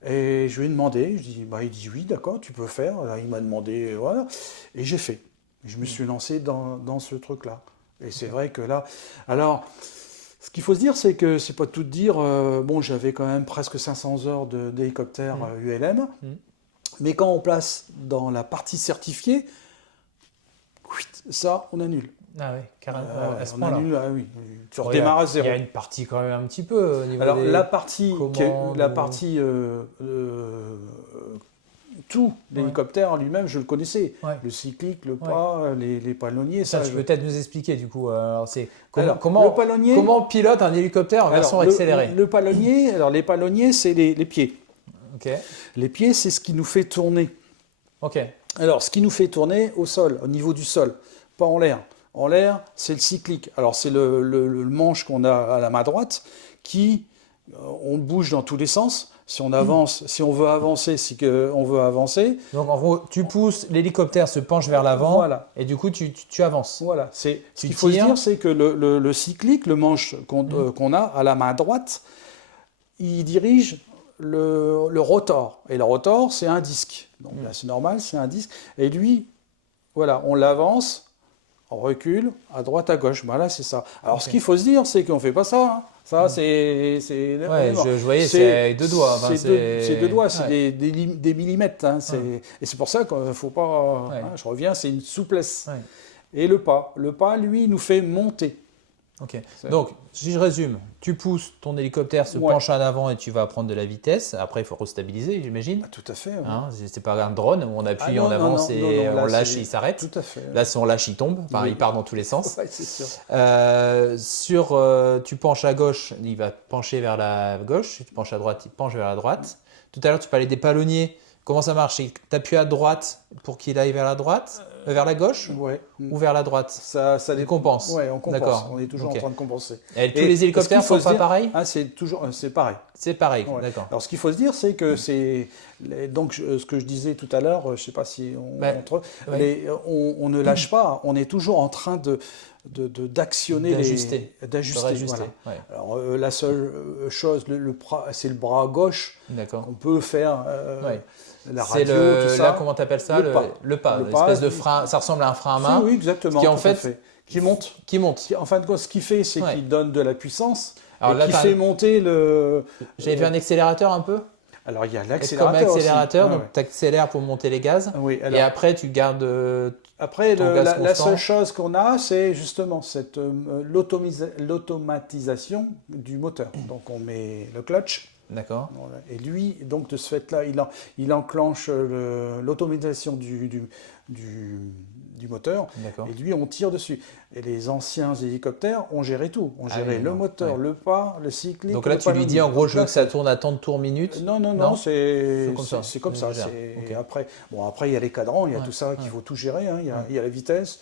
Et je lui ai demandé, il dit oui, d'accord, tu peux faire. Là, il m'a demandé, voilà. Et j'ai fait. Je me suis lancé dans ce truc-là. Et c'est vrai que là, alors, ce qu'il faut se dire, c'est que c'est pas tout dire. Bon, j'avais quand même presque 500 heures d'hélicoptère ULM. Mais quand on place dans la partie certifiée, ça, on annule. Ah oui, carrément. À ce on point-là. annule, ah oui. Tu redémarres à zéro. Il y a une partie quand même un petit peu au niveau Alors, des la partie, commandes tout l'hélicoptère en lui-même, je le connaissais. Ouais. Le cyclique, le pas, les palonniers. Ça, tu peux peut-être nous expliquer du coup. Alors, c'est Alors, comment le palonnier, on pilote un hélicoptère en version accélérée. Le palonnier, alors les palonniers, c'est les pieds. Ok. Les pieds, c'est ce qui nous fait tourner. Ok. Alors, ce qui nous fait tourner au sol, au niveau du sol, pas en l'air. En l'air, c'est le cyclique. Alors, c'est le manche qu'on a à la main droite qui, on bouge dans tous les sens. Si on avance, si on veut avancer, on veut avancer. Donc, en gros, tu pousses, l'hélicoptère se penche vers l'avant. Voilà. Et du coup, tu avances. Voilà. Ce qu'il faut se dire, c'est que le cyclique, le manche qu'on a à la main droite, il dirige le rotor. Et le rotor, c'est un disque. Donc là, c'est normal, c'est un disque. Et lui, voilà, on l'avance. On recule à droite, à gauche. Voilà, c'est ça. Alors, ce qu'il faut se dire, c'est qu'on ne fait pas ça. Hein. Ça, c'est. Ouais, je voyais, c'est avec deux doigts. Enfin, c'est deux doigts, c'est des millimètres. Hein. Et c'est pour ça qu'il ne faut pas. Hein, je reviens, c'est une souplesse. Et le pas, lui, il nous fait monter. Ok. Donc, si je résume, tu pousses, ton hélicoptère se penche en avant et tu vas prendre de la vitesse. Après, il faut restabiliser, j'imagine. Ah, tout à fait. Hein, c'est pas un drone où on appuie, on avance et là, on lâche et il s'arrête. Tout à fait. Là, si on lâche, il tombe. Enfin, il part dans tous les sens. Ouais, c'est sûr. Tu penches à gauche, il va pencher vers la gauche. Tu penches à droite, il penche vers la droite. Tout à l'heure, tu parlais des palonniers. Comment ça marche? Tu appuies à droite pour qu'il aille vers la droite, vers la gauche ou vers la droite? Ça compense. Oui, on compense. D'accord. On est toujours en train de compenser. Et tous les hélicoptères sont pas pareils? C'est pareil. C'est pareil, d'accord. Alors, ce qu'il faut se dire, c'est que donc, ce que je disais tout à l'heure, je ne sais pas si on montre, on ne lâche pas, on est toujours en train d'actionner, d'ajuster. Voilà. Alors, la seule chose, c'est le bras gauche qu'on peut faire, la radio, tout ça. Là, comment tu appelles ça? Le pas, l'espèce de frein, ça ressemble à un frein à main. Oui, exactement. Qui, en fait, qui monte. En fin de compte, ce qu'il fait, c'est qu'il donne de la puissance. Alors et là, qui fait monter le... J'avais vu un accélérateur un peu. Alors, il y a l'accélérateur comme accélérateur, aussi. donc tu accélères pour monter les gaz. Oui, alors, et après, tu gardes après, ton gaz la constant. seule chose qu'on a, c'est justement l'automatisation du moteur. Donc, on met le clutch. D'accord. Et lui, donc, de ce fait-là, il enclenche l'automatisation du moteur. D'accord. Et lui, on tire dessus. Et les anciens hélicoptères ont géré tout. On gérait le moteur, le pas, le cyclique. Donc là, tu lui dis en gros, je veux que ça tourne à tant de tours minute. Non, c'est comme ça. Okay. Et après, il y a les cadrans, il y a tout ça qu'il faut tout gérer. Hein. Il y a la vitesse.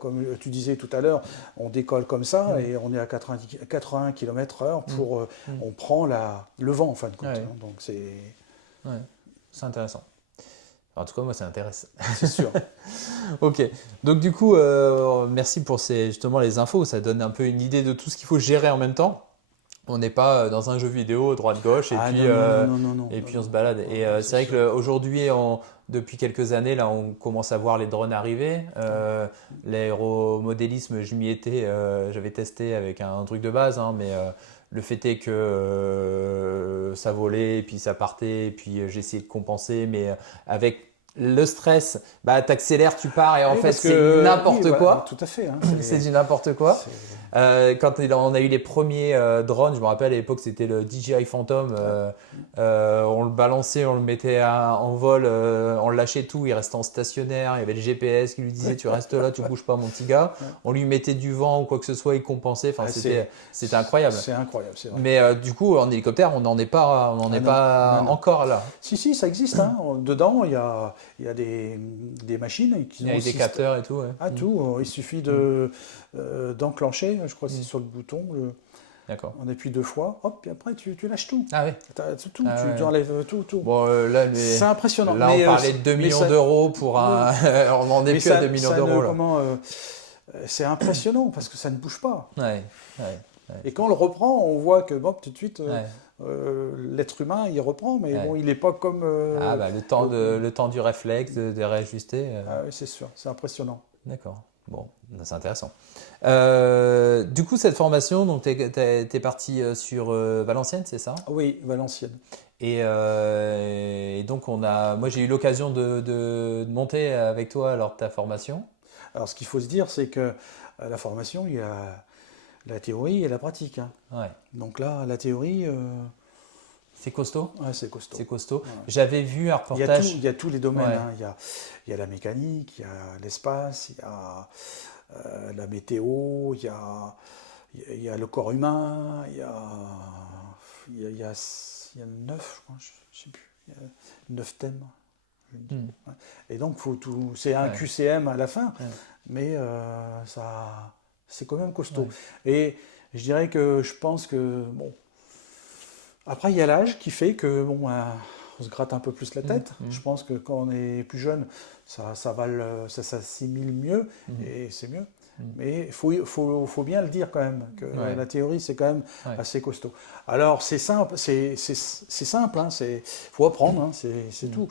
Comme tu disais tout à l'heure, on décolle comme ça et on est à 80 km/h pour. On prend le vent en fin de compte. Hein. Donc c'est intéressant. En tout cas, moi, ça m'intéresse. C'est sûr. Ok. Donc, du coup, merci pour justement les infos. Ça donne un peu une idée de tout ce qu'il faut gérer en même temps. On n'est pas dans un jeu vidéo droite-gauche et puis on se balade. Et c'est vrai qu'aujourd'hui, depuis quelques années, là, on commence à voir les drones arriver. L'aéromodélisme, je m'y étais. J'avais testé avec un truc de base, hein, mais le fait est que ça volait, et puis ça partait, et puis j'ai essayé de compenser, mais avec le stress, t'accélères, tu pars, et en fait, c'est n'importe quoi. Tout à fait. Hein, c'est du n'importe quoi. Quand on a eu les premiers drones, je me rappelle à l'époque, c'était le DJI Phantom. On le balançait, on le mettait en vol, on le lâchait tout, il restait en stationnaire. Il y avait le GPS qui lui disait tu restes là, tu bouges pas, mon petit gars. On lui mettait du vent ou quoi que ce soit, il compensait. Enfin, c'était incroyable. C'est incroyable, c'est vrai. Mais du coup, en hélicoptère, on n'en est pas, encore là. Si, ça existe. Hein. Dedans, il y a des machines qui ont des capteurs et tout. Tout. Il suffit d'enclencher. Je crois que c'est sur le bouton. D'accord. On appuie 2 fois, hop, puis après tu lâches tout. Ah oui. Tout, Ah ouais. tu enlèves tout. Bon, là, C'est impressionnant. là, on parlait de 2 millions d'euros pour un. On n'en est plus à 2 millions d'euros là. C'est impressionnant parce que ça ne bouge pas. Ouais. Et quand on le reprend, on voit que tout de suite, Ouais. l'être humain, il reprend, mais Ouais. bon, il n'est pas comme. Le temps du réflexe, de réajuster. Ah oui, c'est sûr, c'est impressionnant. D'accord. Bon, c'est intéressant. Du coup, cette formation, donc tu es parti sur Valenciennes, c'est ça? Oui, Valenciennes. Et donc, moi, j'ai eu l'occasion de monter avec toi lors de ta formation. Alors, ce qu'il faut se dire, c'est que la formation, il y a la théorie et la pratique. Hein. Ouais. Donc là, la théorie, C'est costaud? ouais, c'est costaud. C'est costaud. Ouais. J'avais vu un reportage. Il y a tous les domaines. Ouais. Hein. Il y a la mécanique, il y a l'espace, il y a la météo, il y a le corps humain, il y a 9, je crois, je sais plus, il y a 9 thèmes. Hmm. Et donc, faut tout. C'est un Ouais. QCM à la fin, Ouais. mais c'est quand même costaud. Ouais. Et je dirais que je pense que bon. Après, il y a l'âge qui fait que bon, on se gratte un peu plus la tête. Je pense que quand on est plus jeune, ça s'assimile mieux et c'est mieux. Mais il faut bien le dire quand même, que Ouais. la théorie, c'est quand même Ouais. assez costaud. Alors, c'est simple, c'est simple, hein, faut apprendre, hein, c'est tout.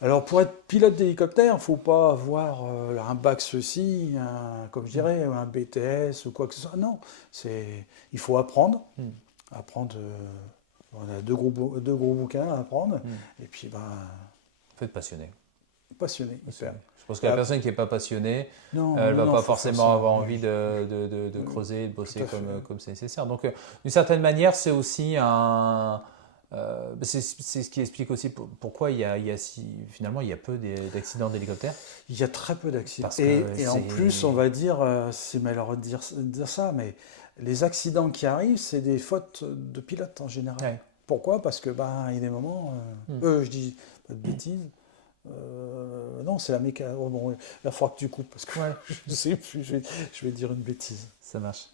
Alors, pour être pilote d'hélicoptère, il ne faut pas avoir un bac ceci, comme je dirais, un BTS ou quoi que ce soit. Non, il faut apprendre. Apprendre, on a deux gros bouquins à apprendre, et puis, Faut être passionné. passionné, hyper. Je pense que la personne qui n'est pas passionnée, Non, elle ne va non, pas faut faire forcément ça. avoir envie de creuser et de bosser Tout à fait. comme c'est nécessaire. Donc, d'une certaine manière, c'est aussi c'est ce qui explique aussi pourquoi finalement il y a peu d'accidents d'hélicoptère. Il y a très peu d'accidents. Parce que Et en plus, on va dire, c'est malheureux de dire ça, mais les accidents qui arrivent, c'est des fautes de pilotes en général. Ouais. Pourquoi? Parce que il y a des moments, je dis pas de bêtises. Non, c'est la méca. Oh, bon, il faudra que tu coupes parce que je sais plus, je vais dire une bêtise. Ça marche.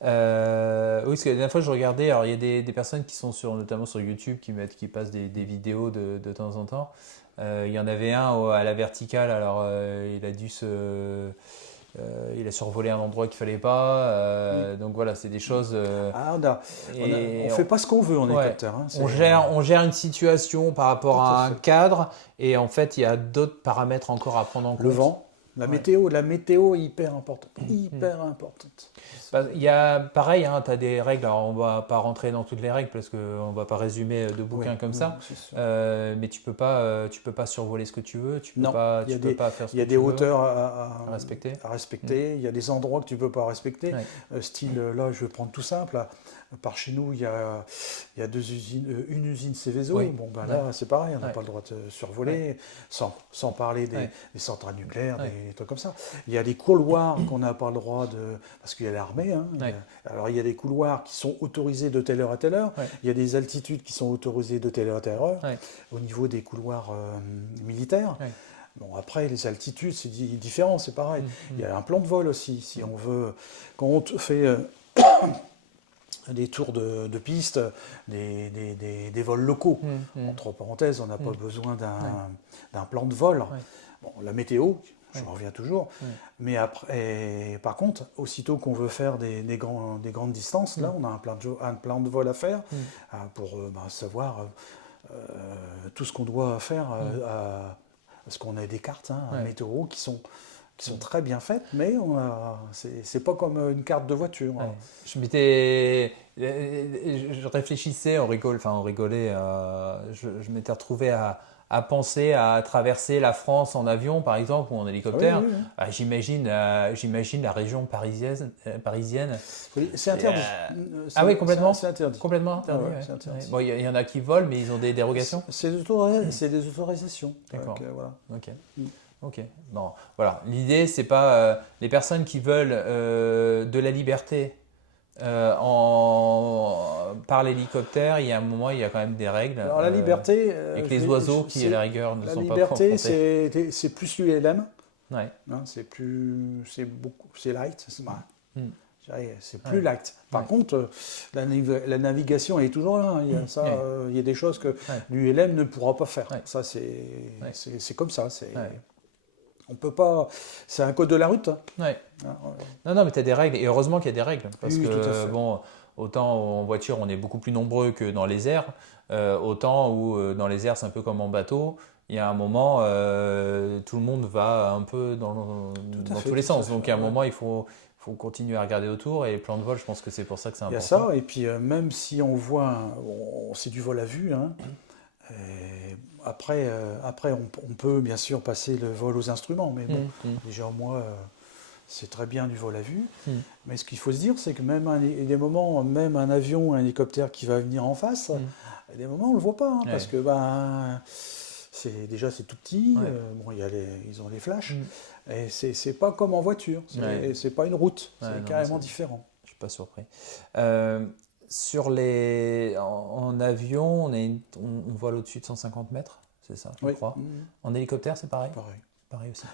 Oui, parce que la dernière fois, je regardais, alors il y a des personnes qui sont notamment sur YouTube qui passent des vidéos de temps en temps. Il y en avait un à la verticale, alors il a survolé un endroit qu'il fallait pas. Donc voilà, c'est des choses. On fait pas ce qu'on veut en hélicoptère. Hein, on gère une situation par rapport à un cadre, et en fait, il y a d'autres paramètres encore à prendre en compte. Le vent, la météo est hyper importante. Hyper importante. Il y a pareil, hein, tu as des règles. Alors, on ne va pas rentrer dans toutes les règles parce qu'on ne va pas résumer de bouquins comme ça. Mais tu peux pas survoler ce que tu veux. Tu peux pas faire ce que tu veux. Il y a des hauteurs à respecter. Il y a des endroits que tu ne peux pas respecter. Style, là, je vais prendre tout simple. Là, par chez nous, il y a une usine Céveso. Oui. Bon, là, c'est pareil, on n'a pas le droit de survoler, sans parler des centrales nucléaires, des trucs comme ça. Il y a des couloirs qu'on n'a pas le droit de... Parce qu'il y a l'armée. Hein, alors, il y a des couloirs qui sont autorisés de telle heure à telle heure. Il y a des altitudes qui sont autorisées de telle heure à telle heure. Au niveau des couloirs militaires. Bon, après, les altitudes, c'est différent, c'est pareil. Il y a un plan de vol aussi. Si on veut... Quand on fait... des tours de piste, des vols locaux. Entre parenthèses, on n'a pas besoin d'un plan de vol. Bon, la météo, je reviens toujours. Mais après, par contre, aussitôt qu'on veut faire des grandes distances, là, on a un plan de vol à faire pour savoir tout ce qu'on doit faire. Parce qu'on a des cartes météo qui sont très bien faites, mais c'est pas comme une carte de voiture. Je réfléchissais, on rigolait, je m'étais retrouvé à penser à traverser la France en avion, par exemple, ou en hélicoptère. J'imagine la région parisienne. Oui, c'est interdit. Oui, complètement. C'est interdit. Complètement interdit. C'est interdit. Bon, il y en a qui volent, mais ils ont des dérogations. C'est des autorisations. D'accord. Voilà. Ok. Bon, voilà. L'idée, c'est pas les personnes qui veulent de la liberté par l'hélicoptère. Il y a un moment, il y a quand même des règles. Alors la liberté. Avec les oiseaux qui, à la rigueur, ne sont pas confrontés. La confrontés. liberté, c'est plus l'ULM. Ouais. C'est light. C'est plus Ouais. l'acte. Par Ouais. contre, la navigation elle est toujours là. Il y a ça, Ouais. il y a des choses que Ouais. l'ULM ne pourra pas faire. Ouais. Ça, c'est Ouais. c'est comme ça. C'est Ouais. on peut pas. C'est un code de la route. Hein. Ouais. Hein, ouais. Non, non, mais tu as des règles, et heureusement qu'il y a des règles, parce Oui, que, tout à fait. bon, autant en voiture, on est beaucoup plus nombreux que dans les airs, autant où dans les airs, c'est un peu comme en bateau, il y a un moment, tout le monde va un peu dans à fait, tous les tout à sens, fait, donc à un ouais. moment, il faut continuer à regarder autour, et les plans de vol, je pense que c'est pour ça que c'est Il y a important. ça, et puis même si on voit, c'est du vol à vue, hein, et après on peut bien sûr passer le vol aux instruments, mais bon, déjà moi, c'est très bien du vol à vue. Mais ce qu'il faut se dire, c'est que même il y a des moments, même un avion, un hélicoptère qui va venir en face, il y a des moments où on ne le voit pas, hein, parce que c'est tout petit, Ouais. bon, ils ont les flashs, et c'est pas comme en voiture, c'est pas une route, Ouais, c'est non, carrément c'est- différent. Je suis pas surpris. En avion, on vole au-dessus de 150 mètres, c'est ça, je Oui. crois. En hélicoptère, c'est pareil? Pareil. Pareil aussi.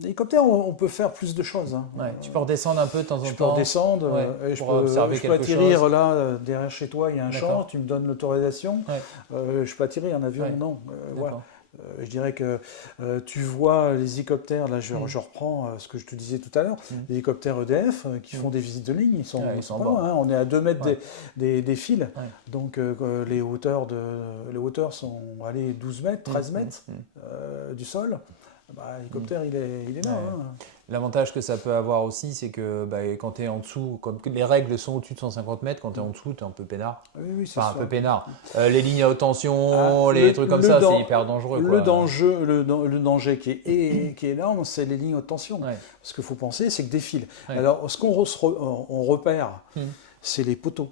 L'hélicoptère, on peut faire plus de choses. Hein. Ouais, tu peux redescendre un peu de temps en Je temps. peux redescendre, Ouais, et je pour observer peux quelque atterrir chose. là, derrière chez toi, il y a un champ, D'accord. tu me donnes l'autorisation. Ouais, Je peux atterrir en avion, Ouais. non. Voilà. d'accord. Je dirais que tu vois les hélicoptères, là je reprends ce que je te disais tout à l'heure, les hélicoptères EDF qui font des visites de ligne, ils sont en pas bas. loin, hein. On est à 2 mètres Ouais. des fils, Ouais. donc les hauteurs sont allez, 12 mètres, 13 mètres du sol. L'hélicoptère il est là. Ouais. Hein. L'avantage que ça peut avoir aussi, c'est que quand tu es en dessous, quand les règles sont au-dessus de 150 mètres, quand tu es en dessous, tu es un peu peinard. Oui, oui, c'est Enfin, un ça. peu peinard. Les lignes à haute tension, les trucs comme le ça, dan- c'est hyper dangereux. Le Quoi. danger qui est énorme, c'est les lignes haute tension. Ouais. Ce qu'il faut penser, c'est que des fils. Ouais. Alors, ce on repère, c'est les poteaux.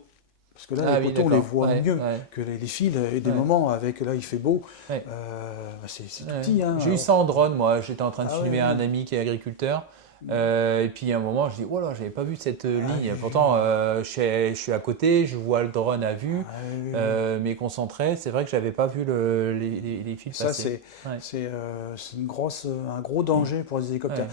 Parce que là, Ah les oui, poteaux, on les d'accord. voit Ouais, mieux ouais. que les fils. Et des Ouais. moments, avec là, il fait beau, Ouais. c'est tout Ouais. petit. Hein. J'ai eu ça en drone, moi. J'étais en train de Ah filmer ouais, un ouais. ami qui est agriculteur. Et puis à un moment, je dis, oh là, j'avais pas vu cette ligne. oui. Pourtant, je suis à côté, je vois le drone à vue, Ah oui, oui. mais concentré. C'est vrai que j'avais pas vu les fils Ça, passer. c'est un gros danger pour les hélicoptères.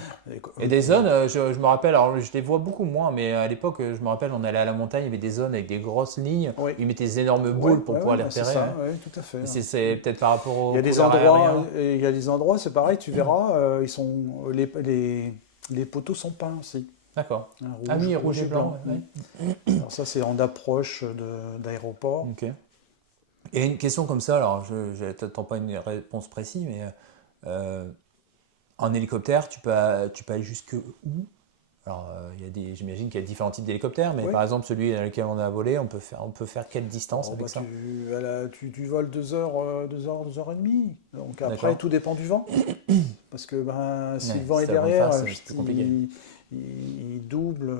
Et des zones, je me rappelle, alors je les vois beaucoup moins, mais à l'époque, je me rappelle, on allait à la montagne, il y avait des zones avec des grosses lignes, Oui. ils mettaient des énormes boules pour pouvoir les repérer. C'est ça, hein. ouais, tout à fait. Et c'est peut-être par rapport au Il y a des couleurs endroits, aériens. c'est pareil, tu verras, les poteaux sont peints aussi. D'accord. Hein, Ah oui, rouge et blanc. ouais. Alors ça, c'est en approche d'aéroport. Ok. Et une question comme ça, alors je n'attends pas une réponse précise, mais en hélicoptère, tu peux aller jusque où? Alors, j'imagine qu'il y a différents types d'hélicoptères, mais Oui. par exemple, celui dans lequel on a volé, on peut faire quelle distance Oh, avec ça? tu voles 2 heures, 2 heures, 2 heures et demie. Donc après, D'accord. tout dépend du vent. Parce que si Ouais, le vent est si ça vent derrière, face, c'est plus compliqué. il double,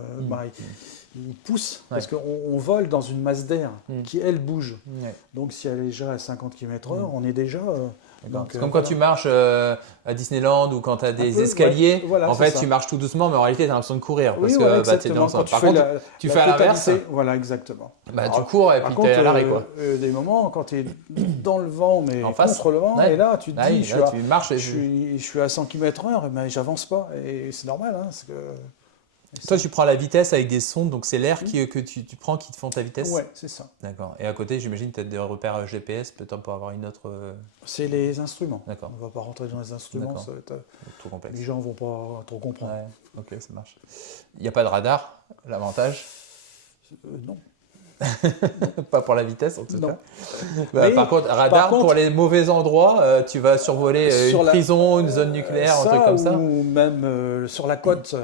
il pousse. Ouais. Parce qu'on vole dans une masse d'air qui, elle, bouge. Ouais. Donc si elle est déjà à 50 km/h, on est déjà... D'accord. donc, C'est comme quand tu marches à Disneyland ou quand tu as des peu, escaliers, ouais, voilà, en c'est fait ça. tu marches tout doucement, mais en réalité tu as l'impression de courir. Parce Oui, que voilà, t'es exactement. dans Quand tu Par fais contre, la fais à l'inverse, totalité, voilà, exactement. tu cours et Par puis contre, tu es à l'arrêt. Quoi. des moments, quand tu es dans le vent, mais En face. contre le vent, Ouais. et là, tu te Ah dis, oui, je, là, suis tu marches. je suis à 100 km/h, mais j'avance pas. Et c'est normal. Hein, parce que, Toi, tu prends la vitesse avec des sondes, donc c'est l'air que tu prends qui te font ta vitesse. ouais, c'est ça. D'accord. Et à côté, j'imagine, tu as des repères GPS, peut-être pour avoir une autre. C'est les instruments. D'accord. On ne va pas rentrer dans les instruments, D'accord. ça va être, Trop complexe. les gens ne vont pas trop comprendre. Ouais, ok, ça marche. Il n'y a pas de radar, l'avantage. Non. Pas pour la vitesse en tout Non. cas. Mais, par contre, pour les mauvais endroits, tu vas survoler Sur une la- prison, une zone nucléaire, un truc comme ça. Ou même sur la côte,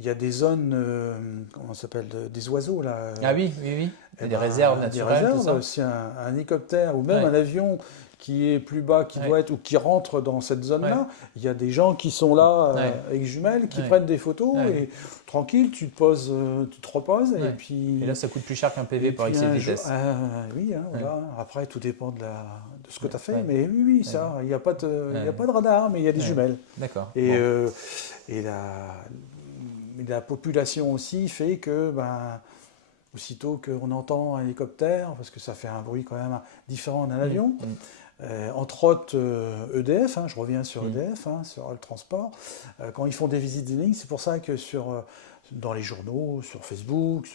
il y a des zones, comment ça s'appelle, des oiseaux là. Ah oui, oui, oui. Il y a Eh des ben, réserves des naturelles, tout ça. réserves, si un hélicoptère ou même Ouais. un avion qui est plus bas, qui Ouais. doit être ou qui rentre dans cette zone-là, Ouais. il y a des gens qui sont là Ouais. avec jumelles, qui Ouais. prennent des photos Ouais. et tranquille, tu te poses, tu te reposes et Ouais. puis. Et là, ça coûte plus cher qu'un PV et pour puis excès de un jour- vitesse. oui, hein, voilà. Après, tout dépend de ce que tu as fait, Ouais. mais oui, ça, il n'y a pas de radar, mais il y a des Ouais. jumelles. D'accord. Et, Bon. et la population aussi fait que, aussitôt qu'on entend un hélicoptère, parce que ça fait un bruit quand même différent d'un avion, Entre autres EDF, je reviens sur Mm. EDF, sur le transport, quand ils font des visites des lignes, c'est pour ça que dans les journaux, sur Facebook,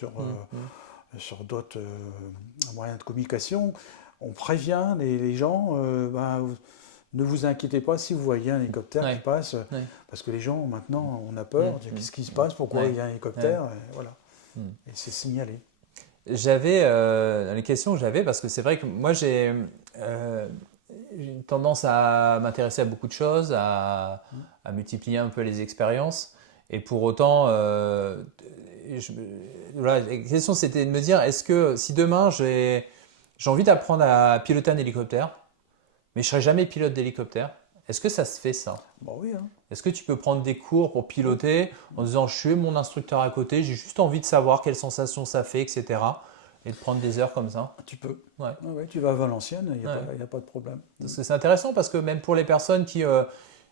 sur d'autres moyens de communication, on prévient les gens, ne vous inquiétez pas si vous voyez un hélicoptère Ouais. qui passe, Ouais. parce que les gens maintenant on a peur, qu'est-ce qui se passe, pourquoi Ouais. il y a un hélicoptère, et voilà. Mm. Et c'est signalé. J'avais dans les questions que j'avais, parce que c'est vrai que moi j'ai une tendance à m'intéresser à beaucoup de choses, à multiplier un peu les expériences. Et pour autant, voilà, la question c'était de me dire, est-ce que si demain j'ai envie d'apprendre à piloter un hélicoptère, mais je ne serai jamais pilote d'hélicoptère, est-ce que ça se fait ça? Bon, oui, Est-ce que tu peux prendre des cours pour piloter en disant je suis mon instructeur à côté, j'ai juste envie de savoir quelles sensations ça fait, etc. Et de prendre des heures comme ça? tu peux. Ouais. Ouais, tu vas à Valenciennes, il n'y a, Ouais. a pas de problème. Parce que c'est intéressant parce que même pour les personnes qui,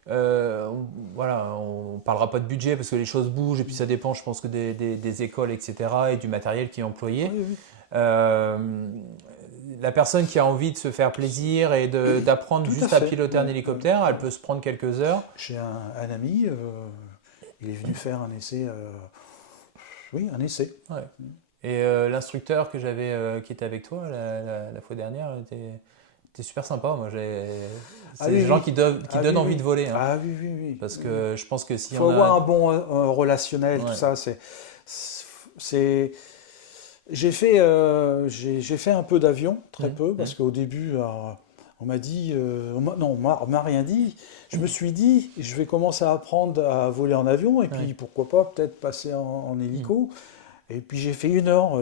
voilà, on parlera pas de budget parce que les choses bougent et puis ça dépend, je pense que des écoles, etc. et du matériel qui est employé. Oui, oui. La personne qui a envie de se faire plaisir et d'apprendre Tout juste à à fait. piloter un Ouais. hélicoptère, elle peut se prendre quelques heures. J'ai un ami, il est venu faire un essai. Oui, un essai. Ouais. Et l'instructeur que j'avais, qui était avec toi la fois dernière, était super sympa. Moi, c'est des gens qui donnent oui, envie oui. de voler. Hein. Ah oui, oui, oui. Parce que je pense que si Il faut on avoir a. un bon relationnel, Ouais. tout ça. J'ai fait un peu d'avion, très peu, parce qu'au début, on m'a dit, non, on m'a rien dit. Je me suis dit, je vais commencer à apprendre à voler en avion, et puis pourquoi pas peut-être passer en hélico. Et puis j'ai fait 1 heure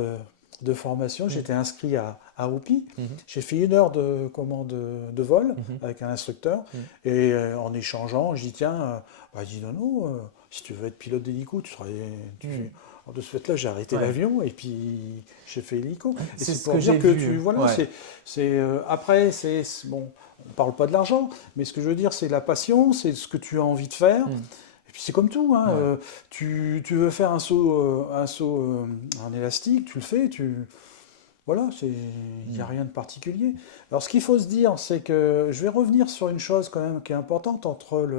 de formation, j'étais inscrit à OPI. J'ai fait 1 heure de vol avec un instructeur, et en échangeant, je dis tiens, dis non, si tu veux être pilote d'hélico, tu seras. Alors, de ce fait-là, j'ai arrêté l'avion et puis j'ai fait hélico. Et C'est c'est ce pour que dire j'ai que vu. voilà, après, bon, on parle pas de l'argent, mais ce que je veux dire, c'est la passion, c'est ce que tu as envie de faire. Et puis c'est comme tout, tu veux faire un saut en élastique, tu le fais, voilà, il n'y a rien de particulier. Alors ce qu'il faut se dire, c'est que je vais revenir sur une chose quand même qui est importante entre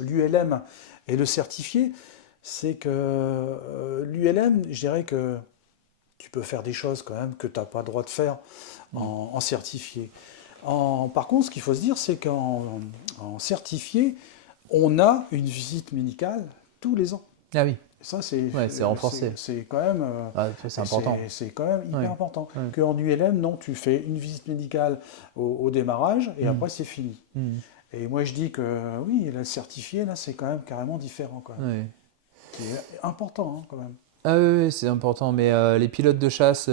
l'ULM et le certifié, c'est que l'ULM, je dirais que tu peux faire des choses quand même que tu n'as pas le droit de faire en certifié. Par contre, ce qu'il faut se dire, c'est qu'en certifié, on a une visite médicale tous les ans. Ah oui. Et ça, c'est renforcé. C'est quand même. C'est important. C'est quand même hyper important. Ouais. Qu'en ULM, non, tu fais une visite médicale au démarrage et après c'est fini. Et moi, je dis que oui, la certifiée, là, c'est quand même carrément différent. Quand même. C'est important, quand même. Ah oui, c'est important. Mais les pilotes de chasse,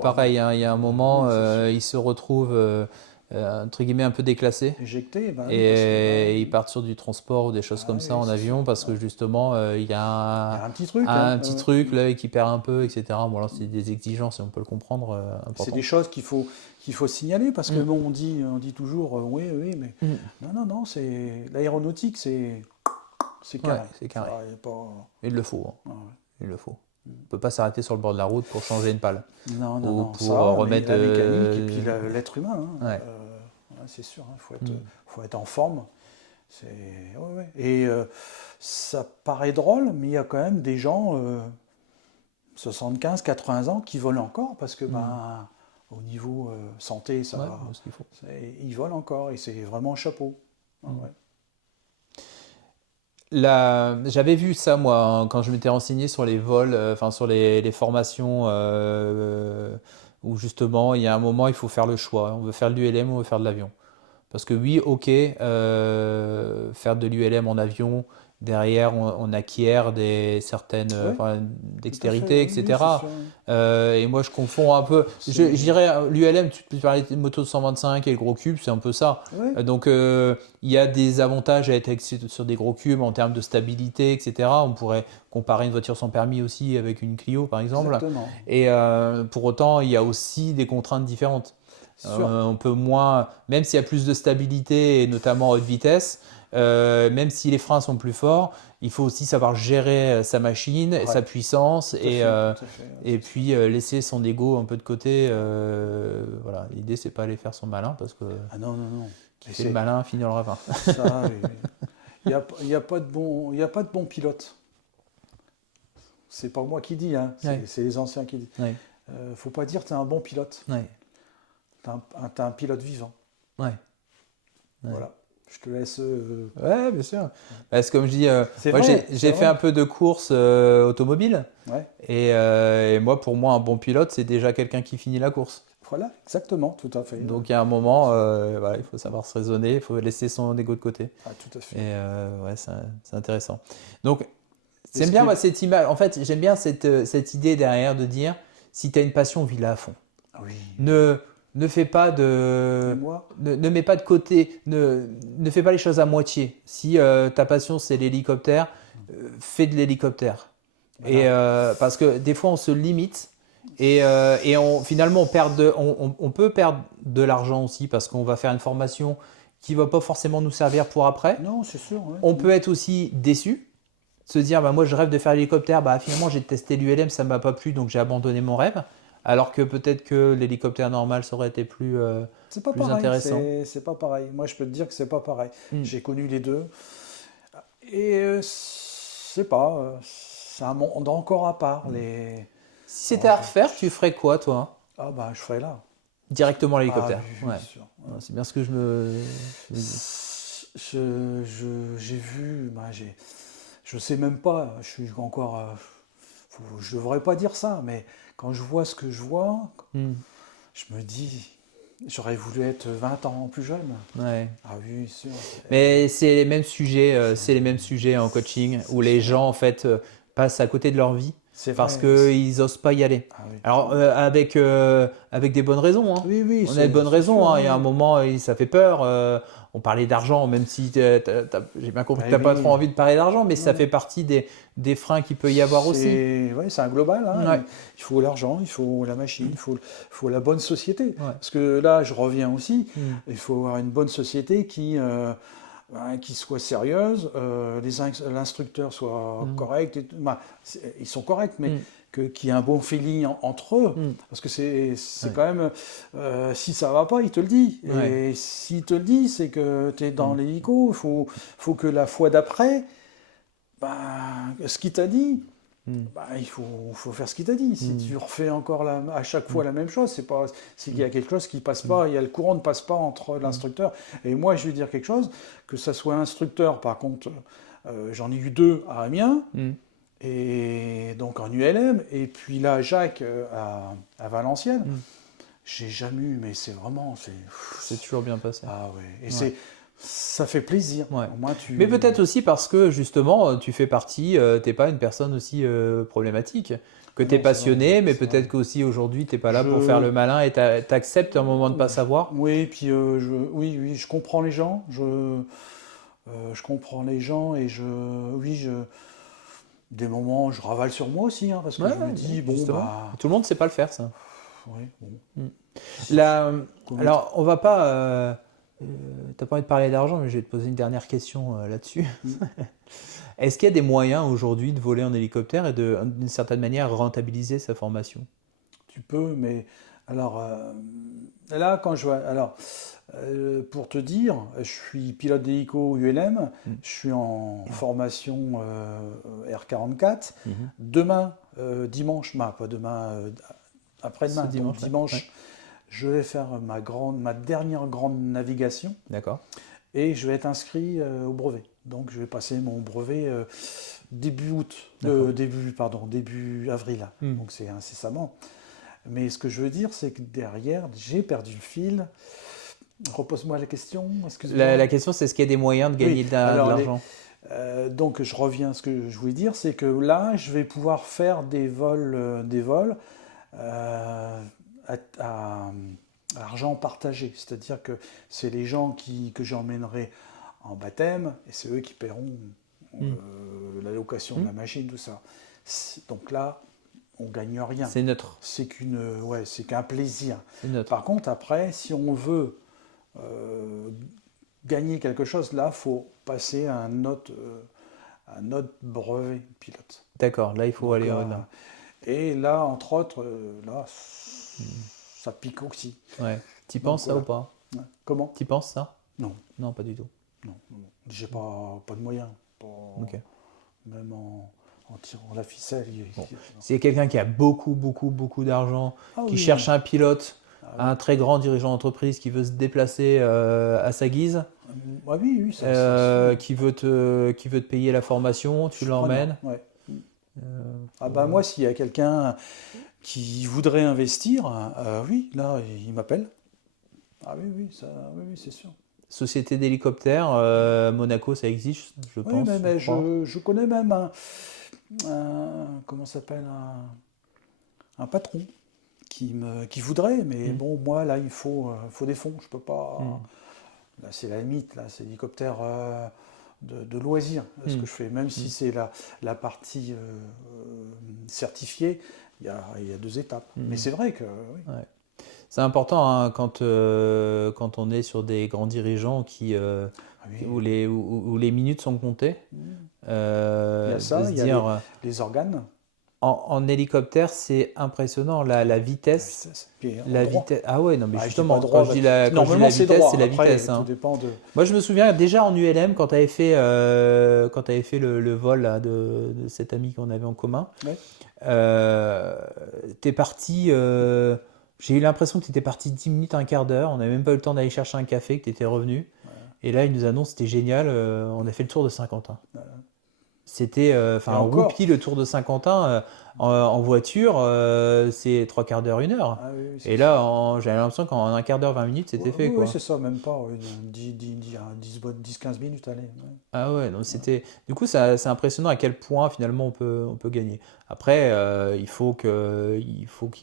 pareil, il y a un moment, ils se retrouvent entre guillemets un peu déclassés. Éjectés. Et ils partent sur du transport ou des choses comme ça en avion parce que justement, il y a un petit truc. un petit truc là, qui perd un peu, etc. Bon, alors c'est des exigences, on peut le comprendre, importantes. C'est des choses qu'il faut signaler parce que bon, on dit toujours oui, mais non, c'est l'aéronautique, c'est carré. Ouais, c'est carré. Il y a pas... Il le faut. Ah ouais. Il le faut. On ne peut pas s'arrêter sur le bord de la route pour changer une pale. Non, Ou pour ça, remettre la mécanique et puis l'être humain. Ouais. C'est sûr, faut être en forme. Et ça paraît drôle, mais il y a quand même des gens 75, 80 ans qui volent encore parce que au niveau santé, ça va. Ce qu'il faut. Ils volent encore et c'est vraiment chapeau. J'avais vu ça moi hein, quand je m'étais renseigné sur les vols, sur les formations où justement il y a un moment il faut faire le choix. On veut faire de l'ULM ou on veut faire de l'avion. Parce que oui, ok, faire de l'ULM en avion, derrière on acquiert certaines dextérités, fait, etc. Oui, Et moi je confonds un peu. Je dirais l'ULM, tu peux parler de moto de 125 et le gros cube, c'est un peu ça. Ouais. Donc il y a des avantages à être sur des gros cubes en termes de stabilité, etc. On pourrait comparer une voiture sans permis aussi avec une Clio par exemple. Exactement. Et pour autant, il y a aussi des contraintes différentes. On peut moins, même s'il y a plus de stabilité et notamment haute vitesse, même si les freins sont plus forts, il faut aussi savoir gérer sa machine, Ouais. sa puissance Tout à et, fait, euh, tout à fait, ouais, et c'est puis laisser son ego un peu de côté. Voilà. L'idée, c'est pas aller faire son malin parce que ça. Ah non, non, non. qui Mais fait le malin finit dans le ravin. ça, oui, oui. Il y a pas de bon pilote. C'est pas moi qui dis, hein. Ouais. C'est les anciens qui disent. Ouais. Faut pas dire que tu es un bon pilote. Ouais. T'es un pilote vivant. Ouais. Ouais. Voilà. Je te laisse. Ouais, bien sûr. Parce que comme je dis, C'est moi vrai, j'ai c'est fait vrai. un peu de course automobile Ouais. et moi pour moi un bon pilote c'est déjà quelqu'un qui finit la course. Voilà, exactement, tout à fait. Donc il y a un moment, voilà, il faut savoir se raisonner, il faut laisser son ego de côté. Ah, tout à fait. Et ouais, c'est intéressant. Donc j'aime Est-ce bien que- moi, cette image, en fait j'aime bien cette idée derrière de dire si tu as une passion, vis-la à fond. Ah oui. Ne fais pas Et de... moi, Ne mets pas de côté, ne fais pas les choses à moitié. Si ta passion c'est l'hélicoptère, fais de l'hélicoptère. Voilà. Et parce que des fois on se limite et finalement on peut perdre de l'argent aussi parce qu'on va faire une formation qui va pas forcément nous servir pour après. non, c'est sûr. Ouais. On peut être aussi déçu, se dire bah, moi je rêve de faire l'hélicoptère, bah, finalement j'ai testé l'ULM, ça m'a pas plu donc j'ai abandonné mon rêve. Alors que peut-être que l'hélicoptère normal ça aurait été plus C'est pas plus pareil. intéressant. C'est pas pareil. Moi, je peux te dire que c'est pas pareil. Mm. J'ai connu les deux. Et c'est pas. C'est un monde encore à part. Les... Si c'était à refaire, tu ferais quoi toi? Ah, bah, je ferai là. Directement Ah, l'hélicoptère. oui, oui, Ouais. bien sûr. Ouais, c'est bien ce que je me J'ai vu, je sais même pas, je suis encore, je devrais pas dire ça, mais quand je vois ce que je vois, Hmm. je me dis, j'aurais voulu être 20 ans plus jeune. Ouais. Ah oui, sûr. Mais c'est les mêmes sujets en coaching où les gens en fait passent à côté de leur vie C'est parce vrai. qu'ils osent pas y aller. Ah oui. Alors avec des bonnes raisons, hein. Oui, oui, On a de bonnes c'est raisons, sûr, hein. Il y a un oui. moment, ça fait peur. On parlait d'argent, même si j'ai bien compris que Ouais, tu n'as pas oui. trop envie de parler d'argent, mais ça Ouais. fait partie des freins qu'il peut y avoir aussi. Ouais, c'est un global, hein. Ouais. Il faut l'argent, il faut la machine, faut la bonne société. Ouais. Parce que là, je reviens aussi, Hmm. il faut avoir une bonne société qui soit sérieuse, l'instructeur soit Mm. correct. Ils sont corrects, mais Mm. qu'il y ait un bon feeling entre eux. Mm. Parce que c'est Ouais. quand même, si ça va pas, il te le dit. Ouais. Et s'il te le dit, c'est que tu es dans Mm. l'hélico. Il faut que la fois d'après, ce qu'il t'a dit, Mm. il faut faire ce qu'il t'a dit. Si Mm. tu refais encore à chaque fois la même chose, c'est qu'il y a quelque chose qui passe pas, il y a le courant ne passe pas entre l'instructeur. Et moi, je vais dire quelque chose, que ça soit instructeur, par contre, j'en ai eu 2 à Amiens, Mm. et donc en ULM, et puis là, Jacques à Valenciennes. Mm. J'ai jamais eu, mais c'est vraiment, C'est toujours bien passé. ah ouais, et Ouais. ça fait plaisir. Ouais. Au moins, tu... Mais peut-être aussi parce que justement, tu fais partie, t'es pas une personne aussi problématique, que Ah tu es non, c'est passionné, vrai, mais c'est peut-être vrai. qu'aussi aujourd'hui, tu n'es pas là pour Je- faire le malin et tu acceptes un moment de pas savoir. Oui, puis oui, je comprends les gens. Je comprends les gens et des moments, je ravale sur moi aussi, hein, parce que Ouais, je me dis, bon, justement. bah, Tout le monde ne sait pas le faire, ça. ouais, bon. La- Comment- alors, on va pas. T'as pas envie de parler d'argent, mais je vais te poser une dernière question là-dessus. Mm. Est-ce qu'il y a des moyens aujourd'hui de voler en hélicoptère et d'une certaine manière, rentabiliser sa formation? Tu peux, mais alors, là, quand je vois. Alors, pour te dire, je suis pilote d'hélico ULM, Mm. je suis en formation R44. Mhm. Demain, dimanche, pas demain, après-demain, Ce donc dimanche, ouais. dimanche, Ouais. je vais faire ma dernière grande navigation D'accord. et je vais être inscrit au brevet. Donc, je vais passer mon brevet début août, D'accord. début avril. Mm. Donc, c'est incessamment. Mais ce que je veux dire, c'est que derrière, j'ai perdu le fil. Repose-moi la question, excuse-moi. La question, c'est est-ce qu'il y a des moyens de gagner Oui, de alors, l'argent? Donc je reviens à ce que je voulais dire, c'est que là, je vais pouvoir faire des vols à argent partagé. C'est-à-dire que c'est les gens que j'emmènerai en baptême et c'est eux qui paieront la location de la machine, tout ça. Donc là, on gagne rien. C'est neutre. C'est qu'un plaisir. C'est neutre. Par contre, après, si on veut gagner quelque chose, là, faut passer un autre brevet pilote. D'accord, là il faut Donc, aller au-delà. et là, entre autres, là, ça pique aussi. Ouais. T'y Donc, penses ça voilà. ou pas? Ouais. Comment? T'y penses ça? Non, Non, pas du tout. non, non. J'ai pas de moyens. Ok. Même en tirant la ficelle. Bon. S'il y a quelqu'un qui a beaucoup d'argent, Ah qui oui. cherche un pilote, Ah un très grand dirigeant d'entreprise qui veut se déplacer à sa guise, Ah oui, oui, ça, qui veut te payer la formation, tu je suis l'emmènes. preneur, ouais. Ah Pour- bah moi, s'il y a quelqu'un qui voudrait investir, oui, là, il m'appelle. Ah oui, oui, ça, oui, oui, c'est sûr. Société d'hélicoptères, Monaco, ça existe, je Oui, pense. mais je crois. je connais même comment ça s'appelle, un patron qui voudrait, mais Mm. bon, moi, là, il faut des fonds. Je peux pas. Mm. Là, c'est la limite, là, c'est l'hélicoptère de loisirs, ce Mm. que je fais. Même si c'est la partie certifiée, il y a 2 étapes. Mm. Mais c'est vrai que, oui. Ouais. C'est important hein, quand on est sur des grands dirigeants Ah oui. où les minutes sont comptées, Il y a ça, de se il y a dire les organes. en hélicoptère, c'est impressionnant la vitesse. Puis, en La droit. vitesse. Ah ouais, non, mais Ah, je dis justement, pas droit, quand je dis la normalement, c'est vitesse, droit. c'est la Après, vitesse. tout Hein. dépend de. Moi, je me souviens déjà en ULM, quand tu avais fait, le vol là, de cet ami qu'on avait en commun, Ouais. t'es parti. J'ai eu l'impression que tu étais parti 10 minutes, un quart d'heure. On n'avait même pas eu le temps d'aller chercher un café, que tu étais revenu. Et là, il nous annonce c'était génial. On a fait le tour de Saint-Quentin. C'était, Et encore. Roupi, le tour de Saint-Quentin en voiture, c'est 3 quarts d'heure, 1 heure. Ah oui, oui, c'est Et ça. là, j'avais l'impression qu'en un quart d'heure, 20 minutes, c'était Oui, fait, oui, quoi. c'est ça, même pas. Oui, 10-15 minutes, allez. Ouais. Ah ouais, donc c'était. Du coup, c'est impressionnant à quel point finalement on peut gagner. Après, il faut qu'il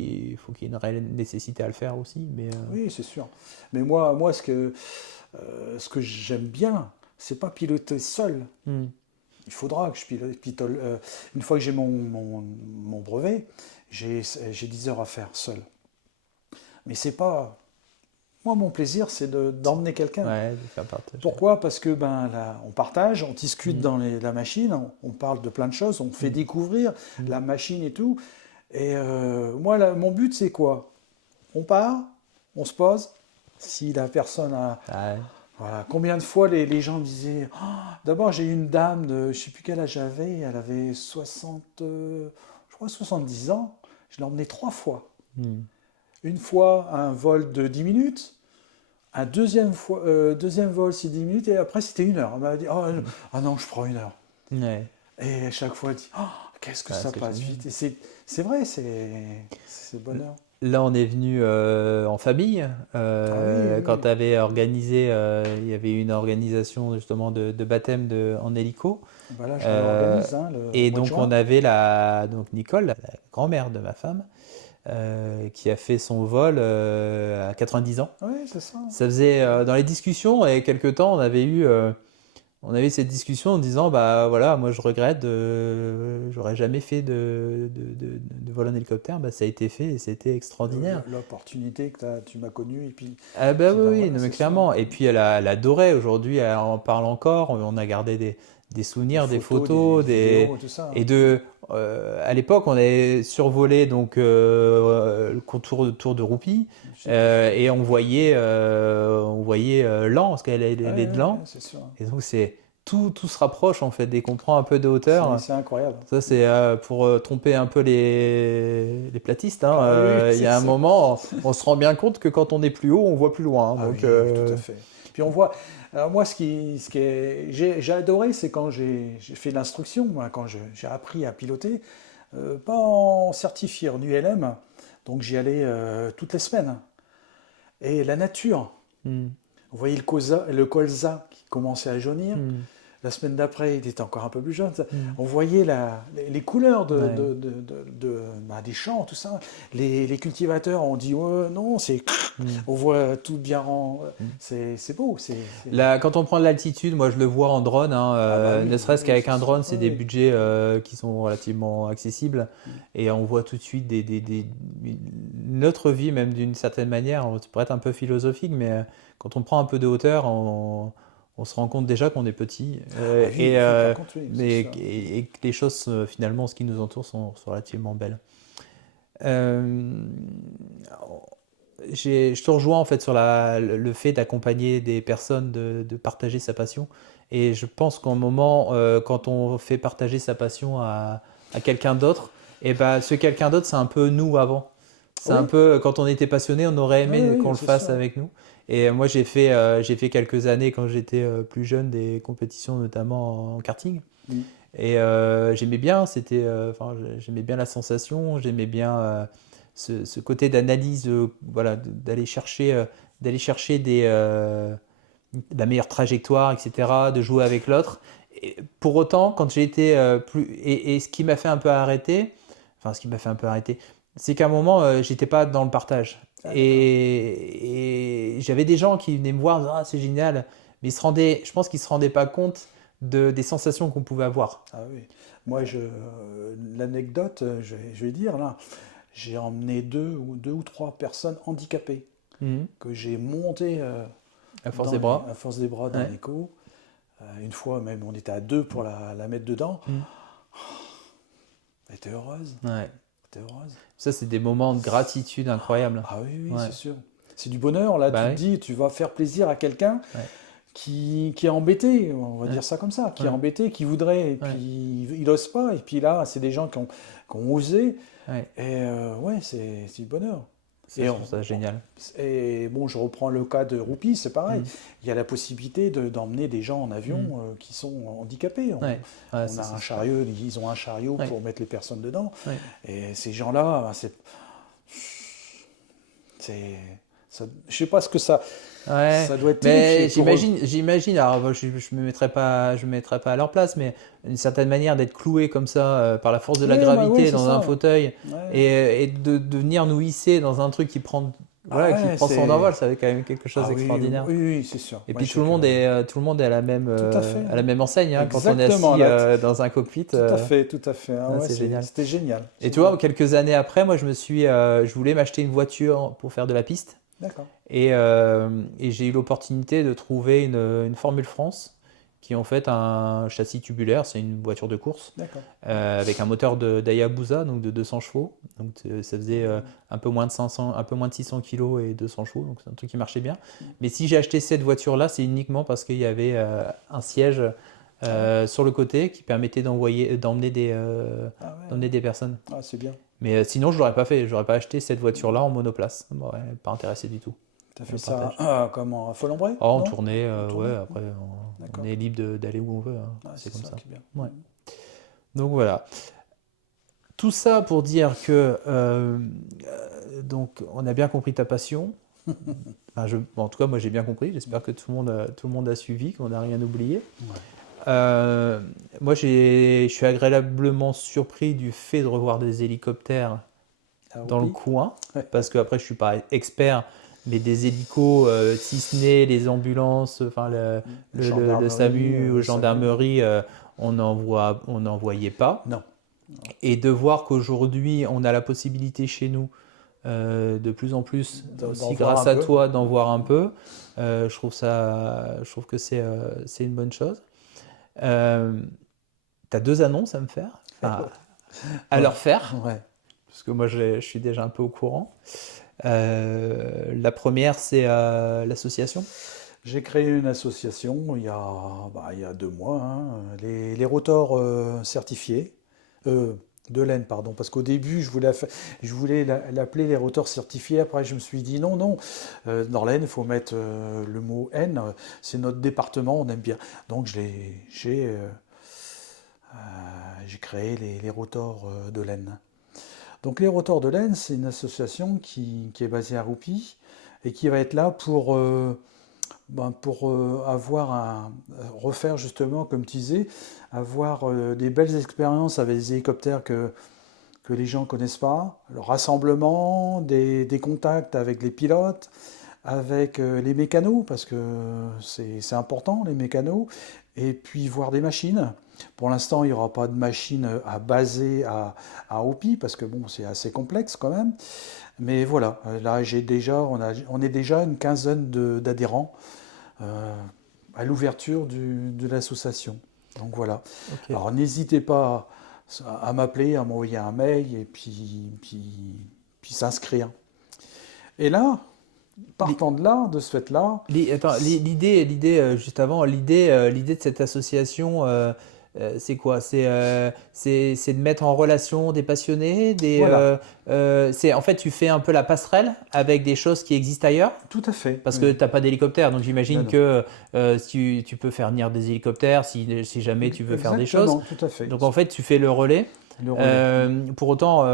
y ait une réelle nécessité à le faire aussi. Mais Oui, c'est sûr. Mais moi ce que j'aime bien, c'est pas piloter seul. hmm, Il faudra que je pilote. Une fois que j'ai mon brevet, j'ai 10 heures à faire seul. Mais c'est pas. Moi, mon plaisir, c'est d'emmener quelqu'un. ouais, de faire partager. Pourquoi? Parce que là, on partage, on discute Mm. dans la machine, on parle de plein de choses, on fait découvrir la machine et tout. Et moi, mon but, c'est quoi? On part, on se pose. Si la personne a. Ouais. Voilà. Combien de fois les gens me disaient. Ah, d'abord, j'ai eu une dame de. Je ne sais plus quel âge elle avait 60. Je crois 70 ans. Je l'ai emmenée 3 fois. Hmm. Une fois, un vol de 10 minutes. Un deuxième vol, c'est 10 minutes. Et après, c'était 1 heure. Elle m'a dit ah non, je prends 1 heure. Ouais. Et à chaque fois, elle dit qu'est-ce que Ah, ça c'est passe génial. vite. Et c'est vrai, c'est bonheur. Là, on est venu en famille. oui, Quand oui. tu avais organisé, il y avait une organisation justement de baptême en hélico. Voilà, je Euh, l'organise le Et mois de donc, juin. on avait donc Nicole, la grand-mère de ma femme, qui a fait son vol à 90 ans. Oui, c'est ça. Ça faisait, dans les discussions, il y a quelques temps, on avait cette discussion en disant, bah voilà, moi je regrette, j'aurais jamais fait de vol en hélicoptère, bah ça a été fait et c'était extraordinaire. L'opportunité que tu m'as connue et puis Ah bah oui, oui, voilà, non, mais c'est clairement. ça. Et puis elle adorait aujourd'hui, elle en parle encore, on a gardé des souvenirs, des photos, des vidéos, tout ça. et à l'époque, on avait survolé donc le tour de Roupie et on voyait Laon, parce qu'elle est de Laon. C'est sûr. Et donc tout se rapproche en fait dès qu'on prend un peu de hauteur. C'est incroyable. Ça c'est pour tromper un peu les platistes. Hein. Ah oui, Il y a un c'est ça. moment, on se rend bien compte que quand on est plus haut, on voit plus loin. Hein. Ah Donc, oui, tout à fait. Puis on voit. Alors moi, j'ai adoré, c'est quand j'ai fait l'instruction, moi, quand j'ai appris à piloter, pas en certifié en ULM, donc j'y allais toutes les semaines. Et la nature, hmm, vous voyez le colza qui commençait à jaunir. hmm, La semaine d'après, il était encore un peu plus jeune. hmm. On voyait les couleurs Ouais. des champs, tout ça. Les cultivateurs ont dit non, Hmm. on voit tout bien Mm. c'est beau. Là, quand on prend de l'altitude, moi je le vois en drone, hein, bah oui, ne serait-ce oui, qu'avec c'est un ça. drone, c'est des Oui. budgets qui sont relativement accessibles et on voit tout de suite une autre vie, même d'une certaine manière. Ça pourrait être un peu philosophique, mais quand on prend un peu de hauteur, on on se rend compte déjà qu'on est petit Ah oui, par contre, oui, c'est ça. et que les choses, finalement, ce qui nous entoure sont relativement belles. Euh, je te rejoins en fait sur le fait d'accompagner des personnes, de partager sa passion. Et je pense qu'au moment, quand on fait partager sa passion à quelqu'un d'autre, et ben, ce quelqu'un d'autre, c'est un peu nous avant. C'est un Oui, peu, quand on était passionné, on aurait oui, aimé qu'on oui, le c'est fasse sûr. avec nous. Et moi, j'ai fait quelques années quand j'étais plus jeune des compétitions, notamment en karting. Mm. Et j'aimais bien, enfin, j'aimais bien la sensation, j'aimais bien ce côté d'analyse, voilà, d'aller chercher la meilleure trajectoire, etc., de jouer avec l'autre. Et pour autant, quand j'ai été et ce qui m'a fait un peu arrêter, enfin, ce qui m'a fait un peu arrêter, c'est qu'à un moment, j'étais pas dans le partage. Ah, d'accord. Et j'avais des gens qui venaient me voir, ah, c'est génial, mais je pense qu'ils se rendaient pas compte des sensations qu'on pouvait avoir. Ah oui. Moi, l'anecdote, je vais dire là, j'ai emmené deux ou trois personnes handicapées Mhm. que j'ai montées À force des bras. à force des bras dans Ouais. l'écho. Une fois même, on était à deux pour la mettre dedans. Mhm. Elle était heureuse. Ouais. Elle était heureuse. Ça, c'est des moments de gratitude incroyables. Ah oui, oui, Ouais. c'est sûr. C'est du bonheur, là, tu Bah te oui. dis, tu vas faire plaisir à quelqu'un Ouais. qui est embêté, on va Ouais. dire ça comme ça, qui est Ouais. embêté, qui voudrait, et Ouais. puis il n'ose pas, et puis là, c'est des gens qui ont osé, Ouais. et ouais, c'est du bonheur. Ça, Et, je trouve ça génial. et bon, je reprends le cas de Roupi, c'est pareil. Mhm. Il y a la possibilité d'emmener des gens en avion Mhm. qui sont handicapés. Ouais. Ouais, On ça, a c'est un super. chariot, ils ont un chariot Ouais. pour mettre les personnes dedans. Ouais. Et ces gens-là, ben, je sais pas ce que Ouais, ça doit être mais terrible pour eux. j'imagine, alors moi, je me mettrais pas à leur place, mais d'une certaine manière d'être cloué comme ça par la force de la Oui, bah ouais, gravité c'est dans un ça. fauteuil Ouais. et de venir nous hisser dans un truc Ah voilà, qui ouais, prend son envol, ça va être quand même quelque chose Ah oui, d'extraordinaire. oui, oui, c'est sûr. Et Moi, puis je sais que... tout le monde est Tout à fait. à la même enseigne, hein, quand on est Exactement, assis là, dans un cockpit. tout à fait, tout à fait. Ah Ah, ouais, c'est génial. c'était génial. Et tu vois, Génial. quelques années après, moi, je voulais m'acheter une voiture pour faire de la piste. D'accord. Et j'ai eu l'opportunité de trouver une Formule France qui est en fait un châssis tubulaire, c'est une voiture de course D'accord. avec un moteur d'Hayabusa, donc de 200 chevaux. Donc ça faisait un peu moins de 600 kilos et 200 chevaux, donc c'est un truc qui marchait bien. Mais si j'ai acheté cette voiture-là, c'est uniquement parce qu'il y avait un siège sur le côté qui permettait d'emmener Ah ouais. d'emmener des personnes. Ah, c'est bien. Mais sinon, je l'aurais pas fait. J'aurais pas acheté cette voiture-là en monoplace. Ça m'aurait pas intéressé du tout. T'as Le fait ça partage. comment? À Folembray? Oh, en Non? tournée, En tournée? ouais, après, D'accord. on est libre d'aller où on veut, hein. Ah, C'est c'est comme ça ça. qui est bien. Ouais. Donc voilà. Tout ça pour dire que donc on a bien compris ta passion. Enfin, bon, en tout cas, moi j'ai bien compris. J'espère que tout le monde a suivi, qu'on n'a rien oublié. Ouais. Moi, je suis agréablement surpris du fait de revoir des hélicoptères Ah, dans le oui. coin, Ouais. parce qu'après, je suis pas expert, mais des hélicos, si ce n'est les ambulances, enfin Le le gendarmerie, SAMU, le aux SAMU. gendarmeries, on n'en voyait pas. Non. Et de voir qu'aujourd'hui, on a la possibilité chez nous, de plus en plus, D'en aussi voir grâce un à peu. toi, d'en voir un peu, je trouve que c'est une bonne chose. Tu as deux annonces à me faire, enfin, à Ouais. leur faire, Ouais. parce que moi je suis déjà un peu au courant. La première, c'est l'association. J'ai créé une association il y a 2 mois, hein, les rotors certifiés, de laine, pardon, parce qu'au début, je voulais l'appeler les rotors certifiés, après je me suis dit non, dans laine, il faut mettre le mot N, c'est notre département, on aime bien. Donc j'ai créé les rotors de laine. Donc les rotors de laine, c'est une association qui est basée à Roupi et qui va être là pour refaire justement, comme tu disais, avoir des belles expériences avec des hélicoptères que les gens ne connaissent pas, le rassemblement, des contacts avec les pilotes, avec les mécanos, parce que c'est important, les mécanos, et puis voir des machines. Pour l'instant, il n'y aura pas de machine à baser à Hopi, parce que bon, c'est assez complexe quand même. Mais voilà, là on est déjà une quinzaine d'adhérents. à l'ouverture de l'association. Donc voilà. Ok. Alors n'hésitez pas à m'appeler, à m'envoyer un mail et puis s'inscrire. Et là, partant de là, de ce fait-là, Juste avant, l'idée de cette association, c'est quoi? C'est de mettre en relation des passionnés, voilà, en fait, tu fais un peu la passerelle avec des choses qui existent ailleurs, tout à fait. parce que tu n'as pas d'hélicoptère, donc Non, j'imagine non. que tu peux faire venir des hélicoptères si jamais tu veux faire des choses. Exactement, tout à fait. Donc en fait, tu fais le relais. Le relais. Pour autant,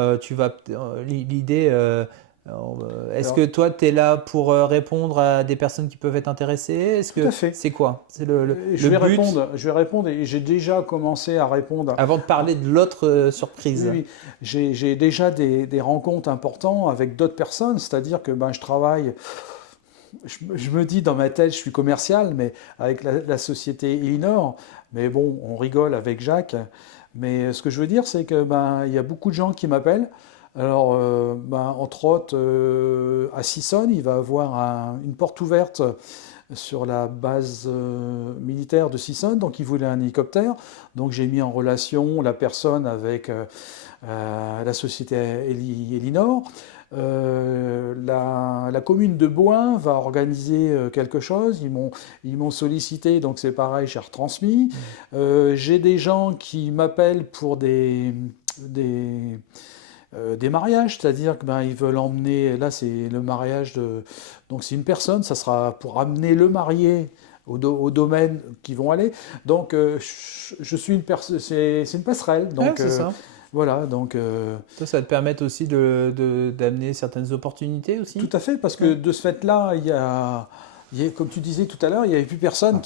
l'idée, est-ce Alors, que toi, tu es là pour répondre à des personnes qui peuvent être intéressées? Est-ce tout que à fait. c'est quoi? C'est Je le vais but répondre et j'ai déjà commencé à répondre. avant de parler de l'autre surprise. Oui, oui. J'ai déjà des rencontres importantes avec d'autres personnes, c'est-à-dire que je travaille, je me dis dans ma tête, je suis commercial, mais avec la société Elinor, mais bon, on rigole avec Jacques. Mais ce que je veux dire, c'est que il y a beaucoup de gens qui m'appellent. Alors, entre autres, à Sissonne, il va avoir une porte ouverte sur la base militaire de Sissonne, donc il voulait un hélicoptère. Donc j'ai mis en relation la personne avec la société Elinor. La commune de Boin va organiser quelque chose. Ils m'ont sollicité, donc c'est pareil, j'ai retransmis. J'ai des gens qui m'appellent pour des mariages, c'est-à-dire que ils veulent emmener, là c'est le mariage donc c'est une personne, ça sera pour amener le marié au domaine qu'ils vont aller. Donc je suis c'est une passerelle. Donc Ouais, c'est ça. voilà, donc Ça va te permettre aussi d'amener certaines opportunités aussi. tout à fait, parce que de ce fait-là, comme tu disais tout à l'heure, il n'y avait plus personne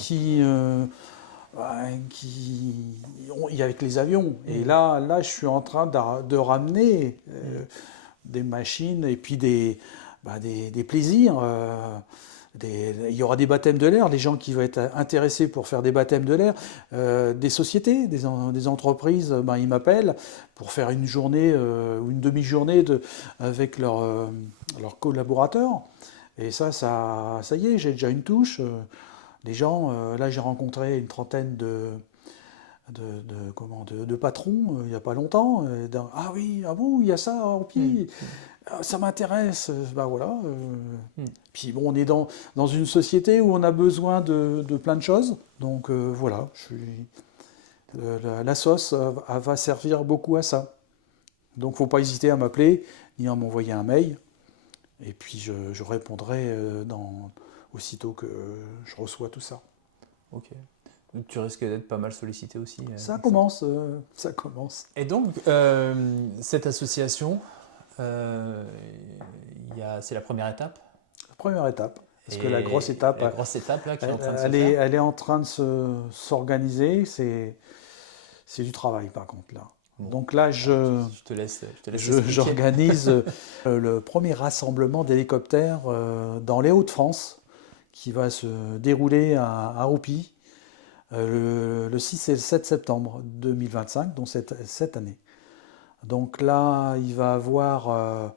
il y avait que les avions. Et là, je suis en train de ramener des machines et puis des plaisirs. Il y aura des baptêmes de l'air, des gens qui vont être intéressés pour faire des baptêmes de l'air, des sociétés, des entreprises, ils m'appellent pour faire une journée ou une demi-journée avec leurs collaborateurs. Et ça y est, j'ai déjà une touche. Les gens, là j'ai rencontré une trentaine de patrons il n'y a pas longtemps. Ah oui, ah bon, il y a ça en pied. Ça m'intéresse, voilà. Puis bon, on est dans une société où on a besoin de plein de choses, donc voilà. La sauce va servir beaucoup à ça. Donc faut pas hésiter à m'appeler ni à m'envoyer un mail, et puis je répondrai aussitôt que je reçois tout ça. Ok. Donc, tu risques d'être pas mal sollicité aussi. Ça commence, ça commence. Et donc, cette association, c'est la première étape. La première étape. Parce que Et la grosse étape, là, qui est en train de se elle faire. est en train de s'organiser. C'est du travail, par contre, là. Bon. Donc là, Je te laisse expliquer. j'organise le premier rassemblement d'hélicoptères dans les Hauts-de-France, qui va se dérouler à Oupy le 6 et le 7 septembre 2025, donc cette année. Donc là, il va avoir,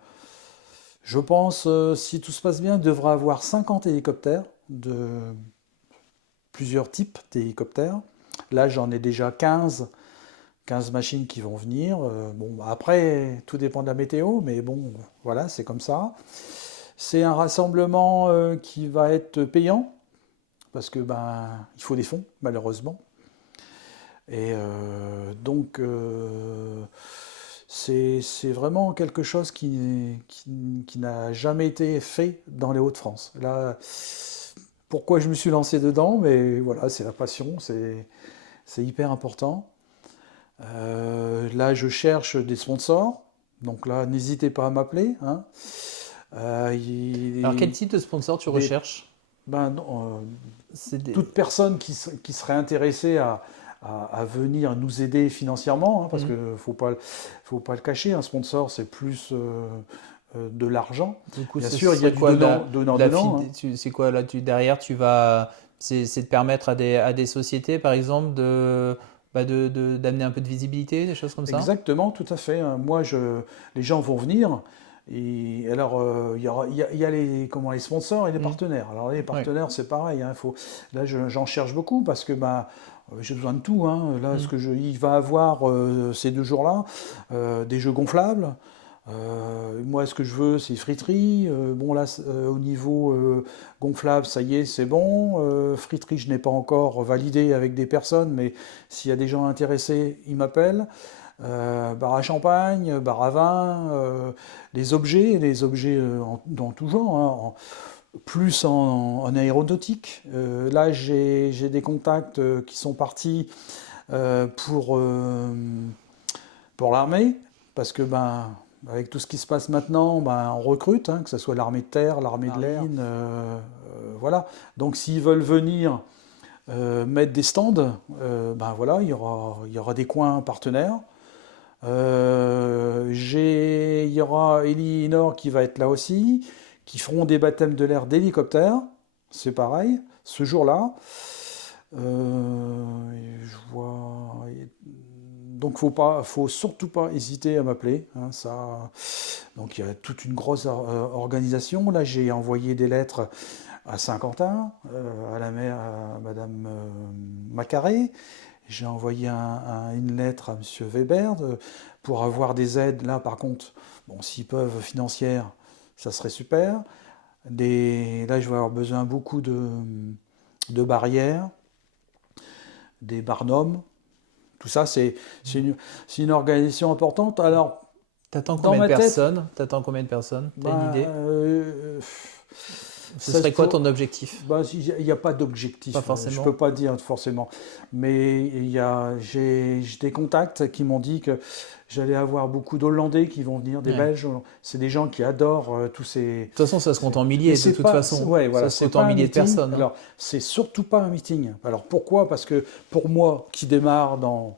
je pense, si tout se passe bien, il devra avoir 50 hélicoptères de plusieurs types d'hélicoptères. Là, j'en ai déjà 15 machines qui vont venir. Après, tout dépend de la météo, mais bon, voilà, c'est comme ça. C'est un rassemblement qui va être payant, parce que il faut des fonds, malheureusement. Et donc, c'est vraiment quelque chose qui n'a jamais été fait dans les Hauts-de-France. Là, pourquoi je me suis lancé dedans? Mais voilà, c'est la passion, c'est hyper important. Là, je cherche des sponsors, donc là, n'hésitez pas à m'appeler. Hein. Alors, quel type de sponsor tu recherches? Toute personne qui serait intéressée à venir nous aider financièrement, hein, parce qu'il ne faut pas le cacher, un sponsor, c'est plus de l'argent. Du coup, Bien sûr, il y a du donnant. C'est quoi là, derrière, c'est de permettre à des sociétés, par exemple, d'amener un peu de visibilité, des choses comme ça? Exactement, tout à fait. Moi, les gens vont venir Et alors, il y a les sponsors et les partenaires. Alors les partenaires, c'est pareil. Hein, là, j'en cherche beaucoup parce que j'ai besoin de tout. Hein. Là, il va avoir ces 2 jours-là des jeux gonflables. Moi, ce que je veux, c'est friterie. Bon, là, au niveau gonflable, ça y est, c'est bon. Friterie, je n'ai pas encore validé avec des personnes, mais s'il y a des gens intéressés, ils m'appellent. Bar à champagne, bar à vin, les objets dans tout genre, hein, plus en aéronautique. Là, j'ai des contacts qui sont partis pour l'armée, parce que avec tout ce qui se passe maintenant, on recrute, hein, que ce soit l'armée de terre, l'armée de l'air, voilà. Donc s'ils veulent venir mettre des stands, voilà, il y aura des coins partenaires. Il y aura Elinor qui va être là aussi, qui feront des baptêmes de l'air d'hélicoptère, c'est pareil, ce jour-là. Je vois. Donc faut surtout pas hésiter à m'appeler. Hein, ça. Donc il y a toute une grosse organisation. Là, j'ai envoyé des lettres à Saint-Quentin, à Madame Macaré. J'ai envoyé une lettre à M. Weber pour avoir des aides. Là, par contre, bon, s'ils peuvent financières, ça serait super. Là, je vais avoir besoin beaucoup de barrières, des barnums. Tout ça, c'est une organisation importante. Alors, T'attends combien de personnes? T'as une idée? Ce serait quoi ton objectif? Il n'y a pas d'objectif. Pas forcément. Je ne peux pas dire forcément. Mais j'ai des contacts qui m'ont dit que j'allais avoir beaucoup d'Hollandais qui vont venir, des Belges. C'est des gens qui adorent tous ces... De toute façon, ça se compte en milliers, de toute façon. Ouais, voilà, ça se compte en milliers de personnes. Alors, c'est surtout pas un meeting. Alors, pourquoi? Parce que pour moi, qui démarre dans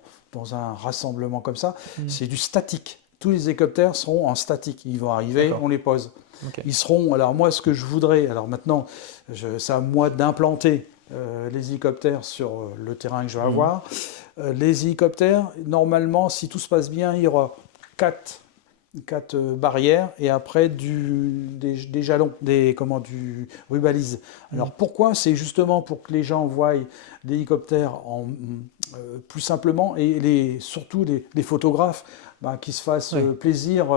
un rassemblement comme ça, c'est du statique. Tous les hélicoptères seront en statique. Ils vont arriver, on les pose. Okay. Ils seront. Alors moi, ce que je voudrais, alors maintenant, c'est à moi d'implanter les hélicoptères sur le terrain que je vais avoir. Les hélicoptères, normalement, si tout se passe bien, il y aura 4 barrières et après des jalons, du rubalise. Alors pourquoi? C'est justement pour que les gens voient l'hélicoptère plus simplement et surtout les photographes qui se fassent plaisir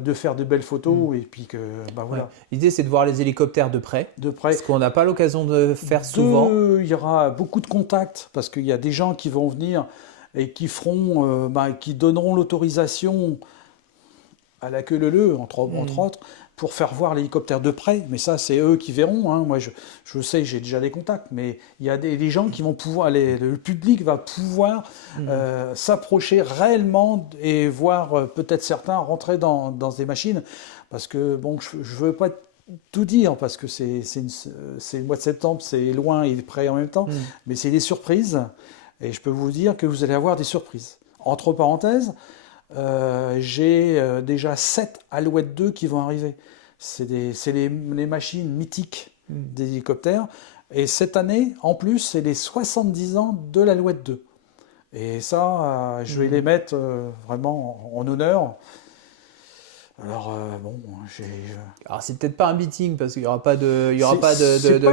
de faire de belles photos et puis que voilà. Ouais. L'idée, c'est de voir les hélicoptères de près. Ce qu'on n'a pas l'occasion de faire souvent. Il y aura beaucoup de contacts parce qu'il y a des gens qui vont venir et qui feront, qui donneront l'autorisation à la queue leu-leu, entre autres, pour faire voir l'hélicoptère de près. Mais ça, c'est eux qui verront. Hein. Moi, je sais, j'ai déjà des contacts, mais il y a des gens qui vont pouvoir, le public va pouvoir s'approcher réellement et voir peut-être certains rentrer dans des machines. Parce que, bon, je ne veux pas tout dire, parce que c'est le mois de septembre, c'est loin et près en même temps, mais c'est des surprises. Et je peux vous dire que vous allez avoir des surprises. Entre parenthèses, j'ai déjà 7 Alouette 2 qui vont arriver. C'est les machines mythiques des hélicoptères. Et cette année, en plus, c'est les 70 ans de l'Alouette 2. Et ça, je vais les mettre vraiment en honneur. Alors, Alors, c'est peut-être pas un meeting parce qu'il n'y aura pas de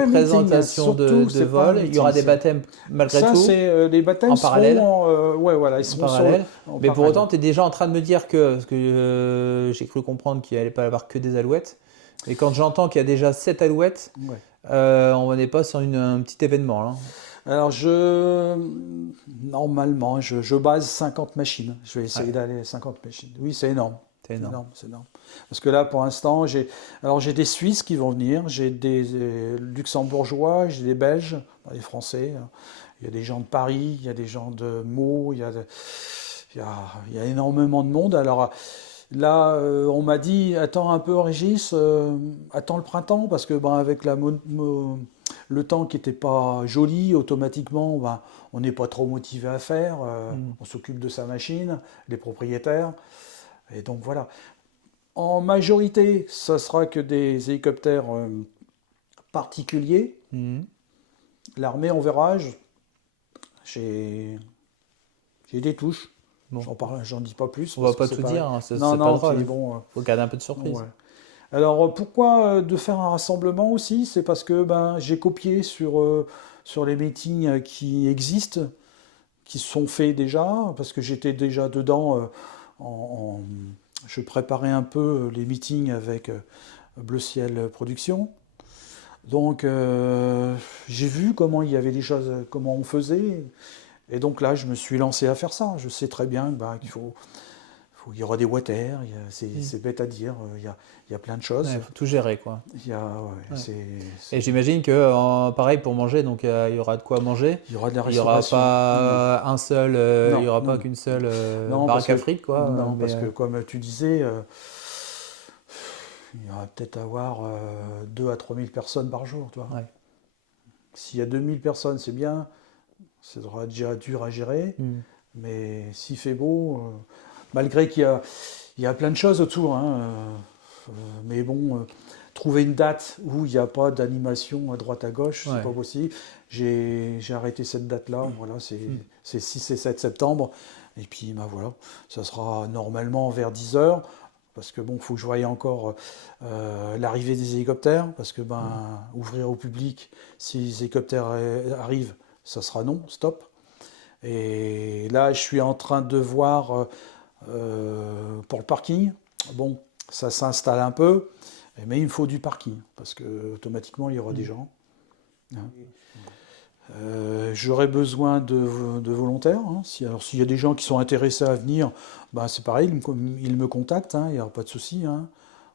présentation de vol. Il y aura des baptêmes malgré tout. Les baptêmes en parallèle. Ils seront en parallèle. Mais pour autant, tu es déjà en train de me dire parce que j'ai cru comprendre qu'il n'allait pas y avoir que des alouettes. Et quand j'entends qu'il y a déjà 7 alouettes, on n'est pas sur un petit événement. Là. Alors, normalement, je base 50 machines. Je vais essayer d'aller à 50 machines. Oui, c'est énorme. C'est énorme. Parce que là, pour l'instant, j'ai des Suisses qui vont venir, j'ai des Luxembourgeois, j'ai des Belges, des Français. Il y a des gens de Paris, il y a des gens de Meaux, il y a énormément de monde. Alors là, on m'a dit, attends un peu, Régis, attends le printemps, parce que avec le temps qui n'était pas joli, automatiquement, on n'est pas trop motivé à faire. On s'occupe de sa machine, les propriétaires. Et donc voilà. En majorité, ça sera que des hélicoptères particuliers. L'armée, on verra. J'ai des touches. Bon. J'en dis pas plus. On va parce pas que tout c'est dire, hein, c'est Non, pas non, drôle. puis bon. Faut garder un peu de surprise. Ouais. Alors pourquoi de faire un rassemblement aussi? C'est parce que j'ai copié sur les meetings qui existent, qui se sont faits déjà, parce que j'étais déjà dedans. En- en- je préparais un peu les meetings avec Bleu Ciel Productions. Donc j'ai vu comment il y avait des choses, comment on faisait. Et donc là, je me suis lancé à faire ça. Je sais très bien il y aura des water, c'est bête à dire, il y a plein de choses. Ouais, faut tout gérer, quoi. Il y a, ouais, Ouais. c'est- Et j'imagine que, pareil, pour manger, donc il y aura de quoi manger. il y aura de la Il y aura restauration. pas un seul, il y Non, aura non, pas non. qu'une seule Non, baraque à frites, quoi. non, Mais, parce que comme tu disais, il y aura peut-être avoir 2 à 3 000 personnes par jour. Tu vois. ouais. S'il y a 2 000 personnes, c'est bien, ça sera déjà dur à gérer. Mm. Mais s'il fait beau, malgré il y a plein de choses autour, hein, mais bon, trouver une date où il n'y a pas d'animation à droite à gauche, Ouais. c'est pas possible. J'ai arrêté cette date-là, voilà, c'est 6 et 7 septembre. Et puis voilà, ça sera normalement vers 10 heures, parce que bon, il faut que je voie encore l'arrivée des hélicoptères, parce que ouvrir au public, si les hélicoptères arrivent, ça sera non, stop. Et là, je suis en train de voir pour le parking. Bon, ça s'installe un peu, mais il me faut du parking parce que automatiquement il y aura des gens. Hein. J'aurai besoin de volontaires. Hein. Alors s'il y a des gens qui sont intéressés à venir, c'est pareil, ils me contactent. Hein, il n'y aura pas de souci. Hein,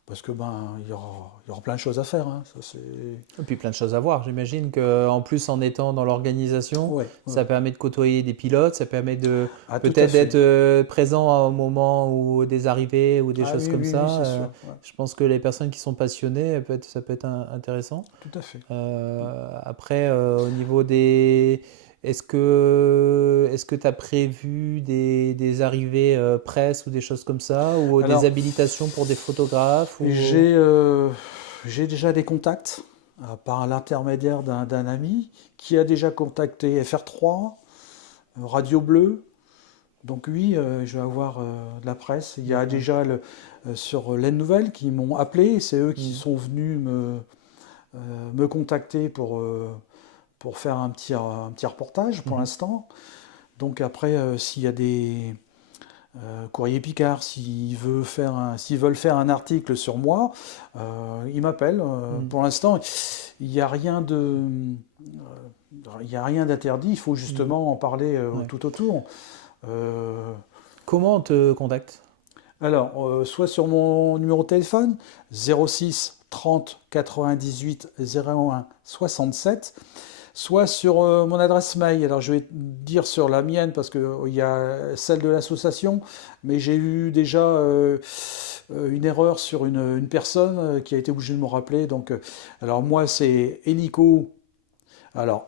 parce que il y aura plein de choses à faire. Hein, ça, c'est... Et puis plein de choses à voir. J'imagine qu'en plus, en étant dans l'organisation, Ouais, ça ouais. permet de côtoyer des pilotes, ça permet de Ah, tout à peut-être fait. d'être présent au moment où des arrivées ou des Ah choses oui, comme oui, ça. oui, c'est sûr. Ouais, Je pense que les personnes qui sont passionnées, ça peut être intéressant. tout à fait. Après, au niveau des... Est-ce que tu as prévu des arrivées presse ou des choses comme ça, ou Alors, des habilitations pour des photographes ou... J'ai déjà des contacts par l'intermédiaire d'un ami qui a déjà contacté FR3, Radio Bleu. Donc oui, je vais avoir de la presse. Il y a déjà sur l'Aide Nouvelle qui m'ont appelé. C'est eux qui sont venus me contacter pour faire un petit reportage pour l'instant. Donc après, s'il y a des Courrier Picard, s'ils veulent faire un article sur moi, ils m'appellent. Pour l'instant, il n'y a rien d'interdit. Il faut justement en parler Ouais. tout autour. Comment on te contacte? Alors, soit sur mon numéro de téléphone, 06 30 98 01 67, soit sur mon adresse mail. Alors, je vais dire sur la mienne parce qu'il y a celle de l'association, mais j'ai eu déjà une erreur sur une personne qui a été obligée de me rappeler. Donc, alors moi, c'est Helicoptr, alors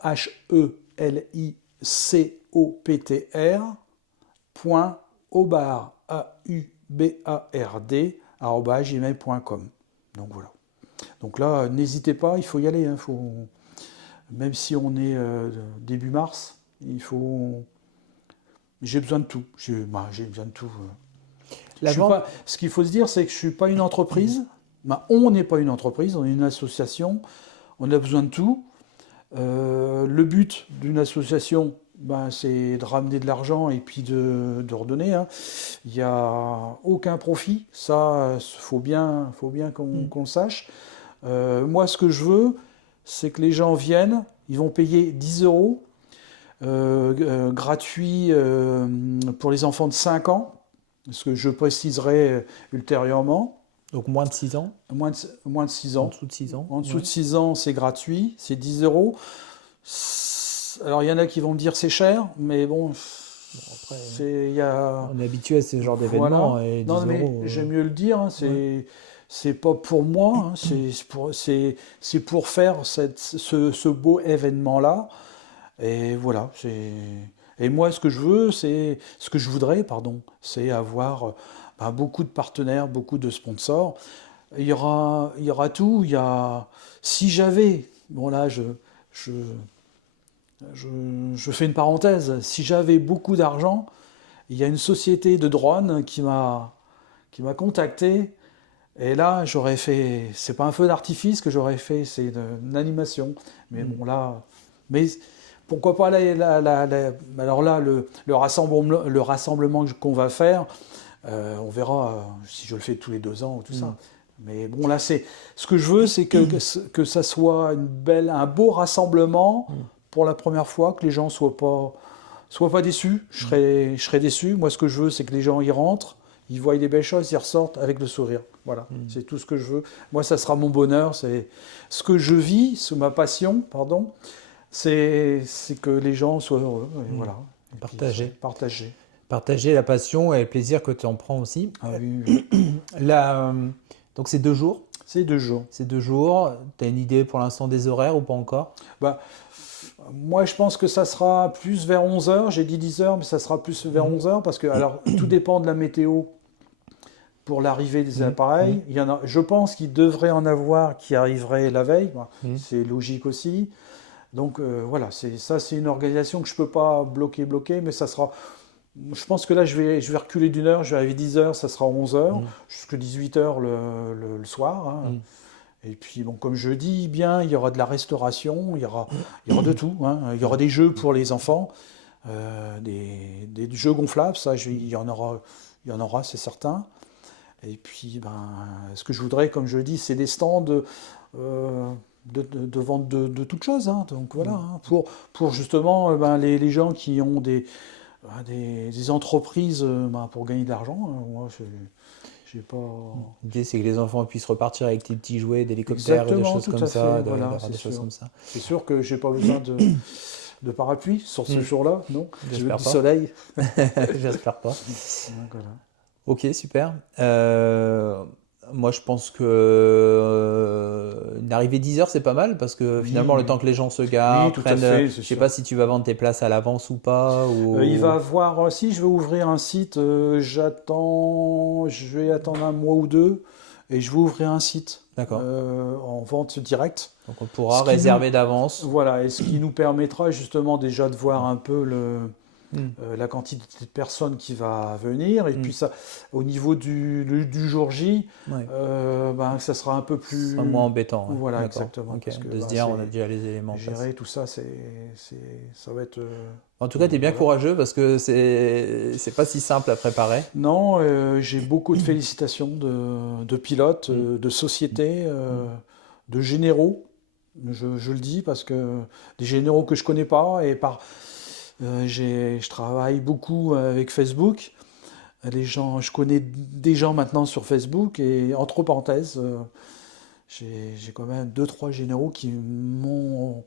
HELICOPTR, point Aubard, AUBARD, gmail.com. Donc voilà. Donc là, n'hésitez pas, il faut y aller. Hein, même si on est début mars, j'ai besoin de tout. J'ai besoin de tout. Ce qu'il faut se dire, c'est que je ne suis pas une entreprise. On n'est pas une entreprise, on est une association. On a besoin de tout. Le but d'une association, c'est de ramener de l'argent et puis de redonner. Hein. Il n'y a aucun profit. Ça, faut bien qu'on le sache. Moi, ce que je veux, c'est que les gens viennent, ils vont payer 10 euros, gratuit pour les enfants de 5 ans, ce que je préciserai ultérieurement. Donc moins de 6 ans? Moins de 6 ans. En dessous de 6 ans? En dessous de 6 ans, c'est gratuit, c'est 10 euros. Alors, il y en a qui vont me dire c'est cher, mais bon, après, on est habitué à ce genre d'événements. Voilà. Et 10 non, mais euros, j'aime mieux le dire, hein, c'est pas pour moi, hein, c'est pour faire ce beau événement-là. Et voilà. Et moi, ce que je voudrais, c'est avoir beaucoup de partenaires, beaucoup de sponsors. Il y aura tout. Si j'avais, bon là, je fais une parenthèse. Si j'avais beaucoup d'argent, il y a une société de drones qui m'a contacté. Et là, j'aurais fait, c'est pas un feu d'artifice que j'aurais fait, c'est une animation. Mais bon, là, mais pourquoi pas alors là, le rassemblement qu'on va faire, on verra si je le fais tous les 2 ans ou tout ça. Mais bon, là, ce que je veux, c'est que ça soit un beau rassemblement pour la première fois, que les gens soient pas déçus. Je serais déçu. Moi, ce que je veux, c'est que les gens y rentrent, ils voient des belles choses, ils ressortent avec le sourire. Voilà, c'est tout ce que je veux. Moi, ça sera mon bonheur. C'est ce que je vis, c'est ma passion, pardon. C'est que les gens soient heureux. Et voilà. Et Partager. Partager. Partager la passion et le plaisir que tu en prends aussi. Ah, oui. Donc c'est 2 jours. C'est 2 jours. C'est 2 jours. Tu as une idée pour l'instant des horaires ou pas encore? Moi, je pense que ça sera plus vers 11h. J'ai dit 10h, mais ça sera plus vers 11h parce que, alors, tout dépend de la météo pour l'arrivée des appareils. Il y en a, je pense qu'il devrait en avoir qui arriveraient la veille. C'est logique aussi. Donc, voilà, c'est une organisation que je ne peux pas bloquer, mais ça sera. Je pense que là, je vais reculer d'1 heure. Je vais arriver 10h, ça sera 11h, jusqu'à 18h le soir. Hein. Et puis, bon, comme je dis bien, il y aura de la restauration, il y aura de tout. Hein. Il y aura des jeux pour les enfants, des jeux gonflables, ça, il y en aura, c'est certain. Et puis, ce que je voudrais, comme je dis, c'est des stands de vente de toutes choses. Hein. Donc voilà, hein, pour justement les gens qui ont des entreprises pour gagner de l'argent. Hein. Moi, j'ai pas. L'idée, c'est que les enfants puissent repartir avec des petits jouets, d'hélicoptères, des choses comme ça, des choses comme ça. C'est sûr que j'ai pas besoin de parapluie sur ce jour-là, non? Je veux du pas. soleil. J'espère pas. Donc, voilà. Ok, super. Moi, je pense que une arrivée 10h, c'est pas mal parce que finalement, le temps que les gens se garent, Oui, tout à prennent, fait, je sais pas si tu vas vendre tes places à l'avance ou pas. Il va avoir, si je vais ouvrir un site, je vais attendre 1 mois ou 2 et je vais ouvrir un site en vente directe. Donc on pourra réserver d'avance. Voilà, et ce qui nous permettra justement déjà de voir un peu la quantité de personnes qui va venir, et puis ça, au niveau du jour J, ça sera un peu plus... Ça sera moins embêtant. Ouais. Voilà, exactement. Okay. Parce que, de se dire, on a déjà les éléments. Gérer tout ça, ça va être... En tout cas, tu es bien courageux parce que c'est pas si simple à préparer. Non, j'ai beaucoup de félicitations de pilotes, de sociétés, de généraux, je le dis, parce que des généraux que je connais pas, et je travaille beaucoup avec Facebook. Je connais des gens maintenant sur Facebook, et entre parenthèses, j'ai quand même 2-3 généraux qui m'ont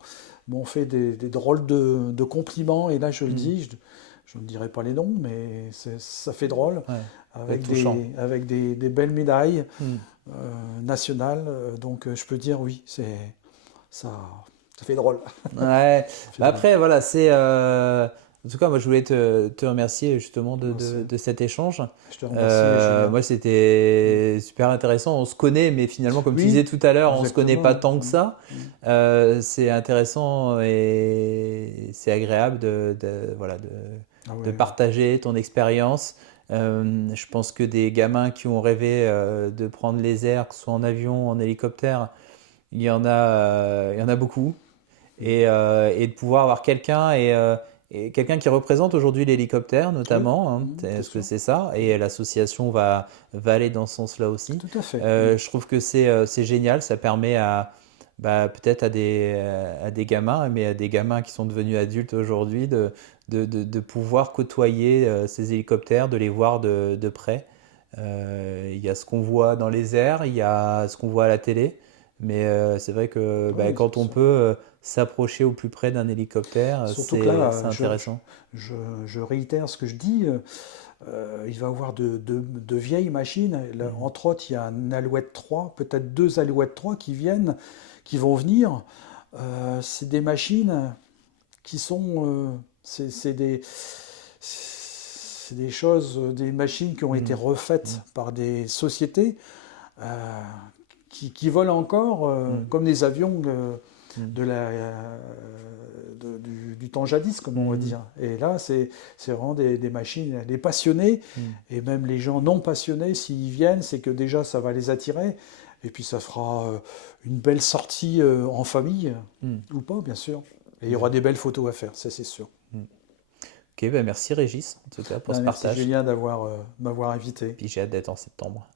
fait des drôles de compliments, et là je le dis, je ne dirai pas les noms, mais ça fait drôle, avec des belles médailles nationales, donc je peux dire oui, ça fait drôle. Ouais. Après, voilà, en tout cas, moi, je voulais te remercier justement de cet échange. Je te remercie. Moi, c'était super intéressant. On se connaît, mais finalement, comme tu disais tout à l'heure, on ne se connaît pas tant que ça. C'est intéressant et c'est agréable de partager ton expérience. Je pense que des gamins qui ont rêvé de prendre les airs, que ce soit en avion, en hélicoptère, il y en a beaucoup. Et de pouvoir avoir quelqu'un et quelqu'un qui représente aujourd'hui l'hélicoptère notamment, parce que c'est ça, et l'association va aller dans ce sens-là aussi. Tout à fait. Je trouve que c'est génial, ça permet peut-être à des gamins, mais à des gamins qui sont devenus adultes aujourd'hui, de pouvoir côtoyer ces hélicoptères, de les voir de près. Il y a ce qu'on voit dans les airs, il y a ce qu'on voit à la télé, mais c'est vrai que quand on peut s'approcher au plus près d'un hélicoptère, c'est intéressant. Je réitère ce que je dis. Il va y avoir de vieilles machines. Là, entre autres, il y a un Alouette 3, peut-être 2 Alouettes 3 qui vont venir. C'est des machines qui sont... c'est des choses, des machines qui ont été refaites par des sociétés qui volent encore, comme des avions du temps jadis, comme on va dire. Et là, c'est vraiment des machines, les passionnés, et même les gens non passionnés, s'ils viennent, c'est que déjà, ça va les attirer. Et puis, ça fera une belle sortie en famille, ou pas, bien sûr. Et il y aura des belles photos à faire, ça, c'est sûr. Ok, ben merci Régis, en tout cas, pour ce Merci partage. Julien d'avoir m'avoir invité. Puis j'ai hâte d'être en septembre.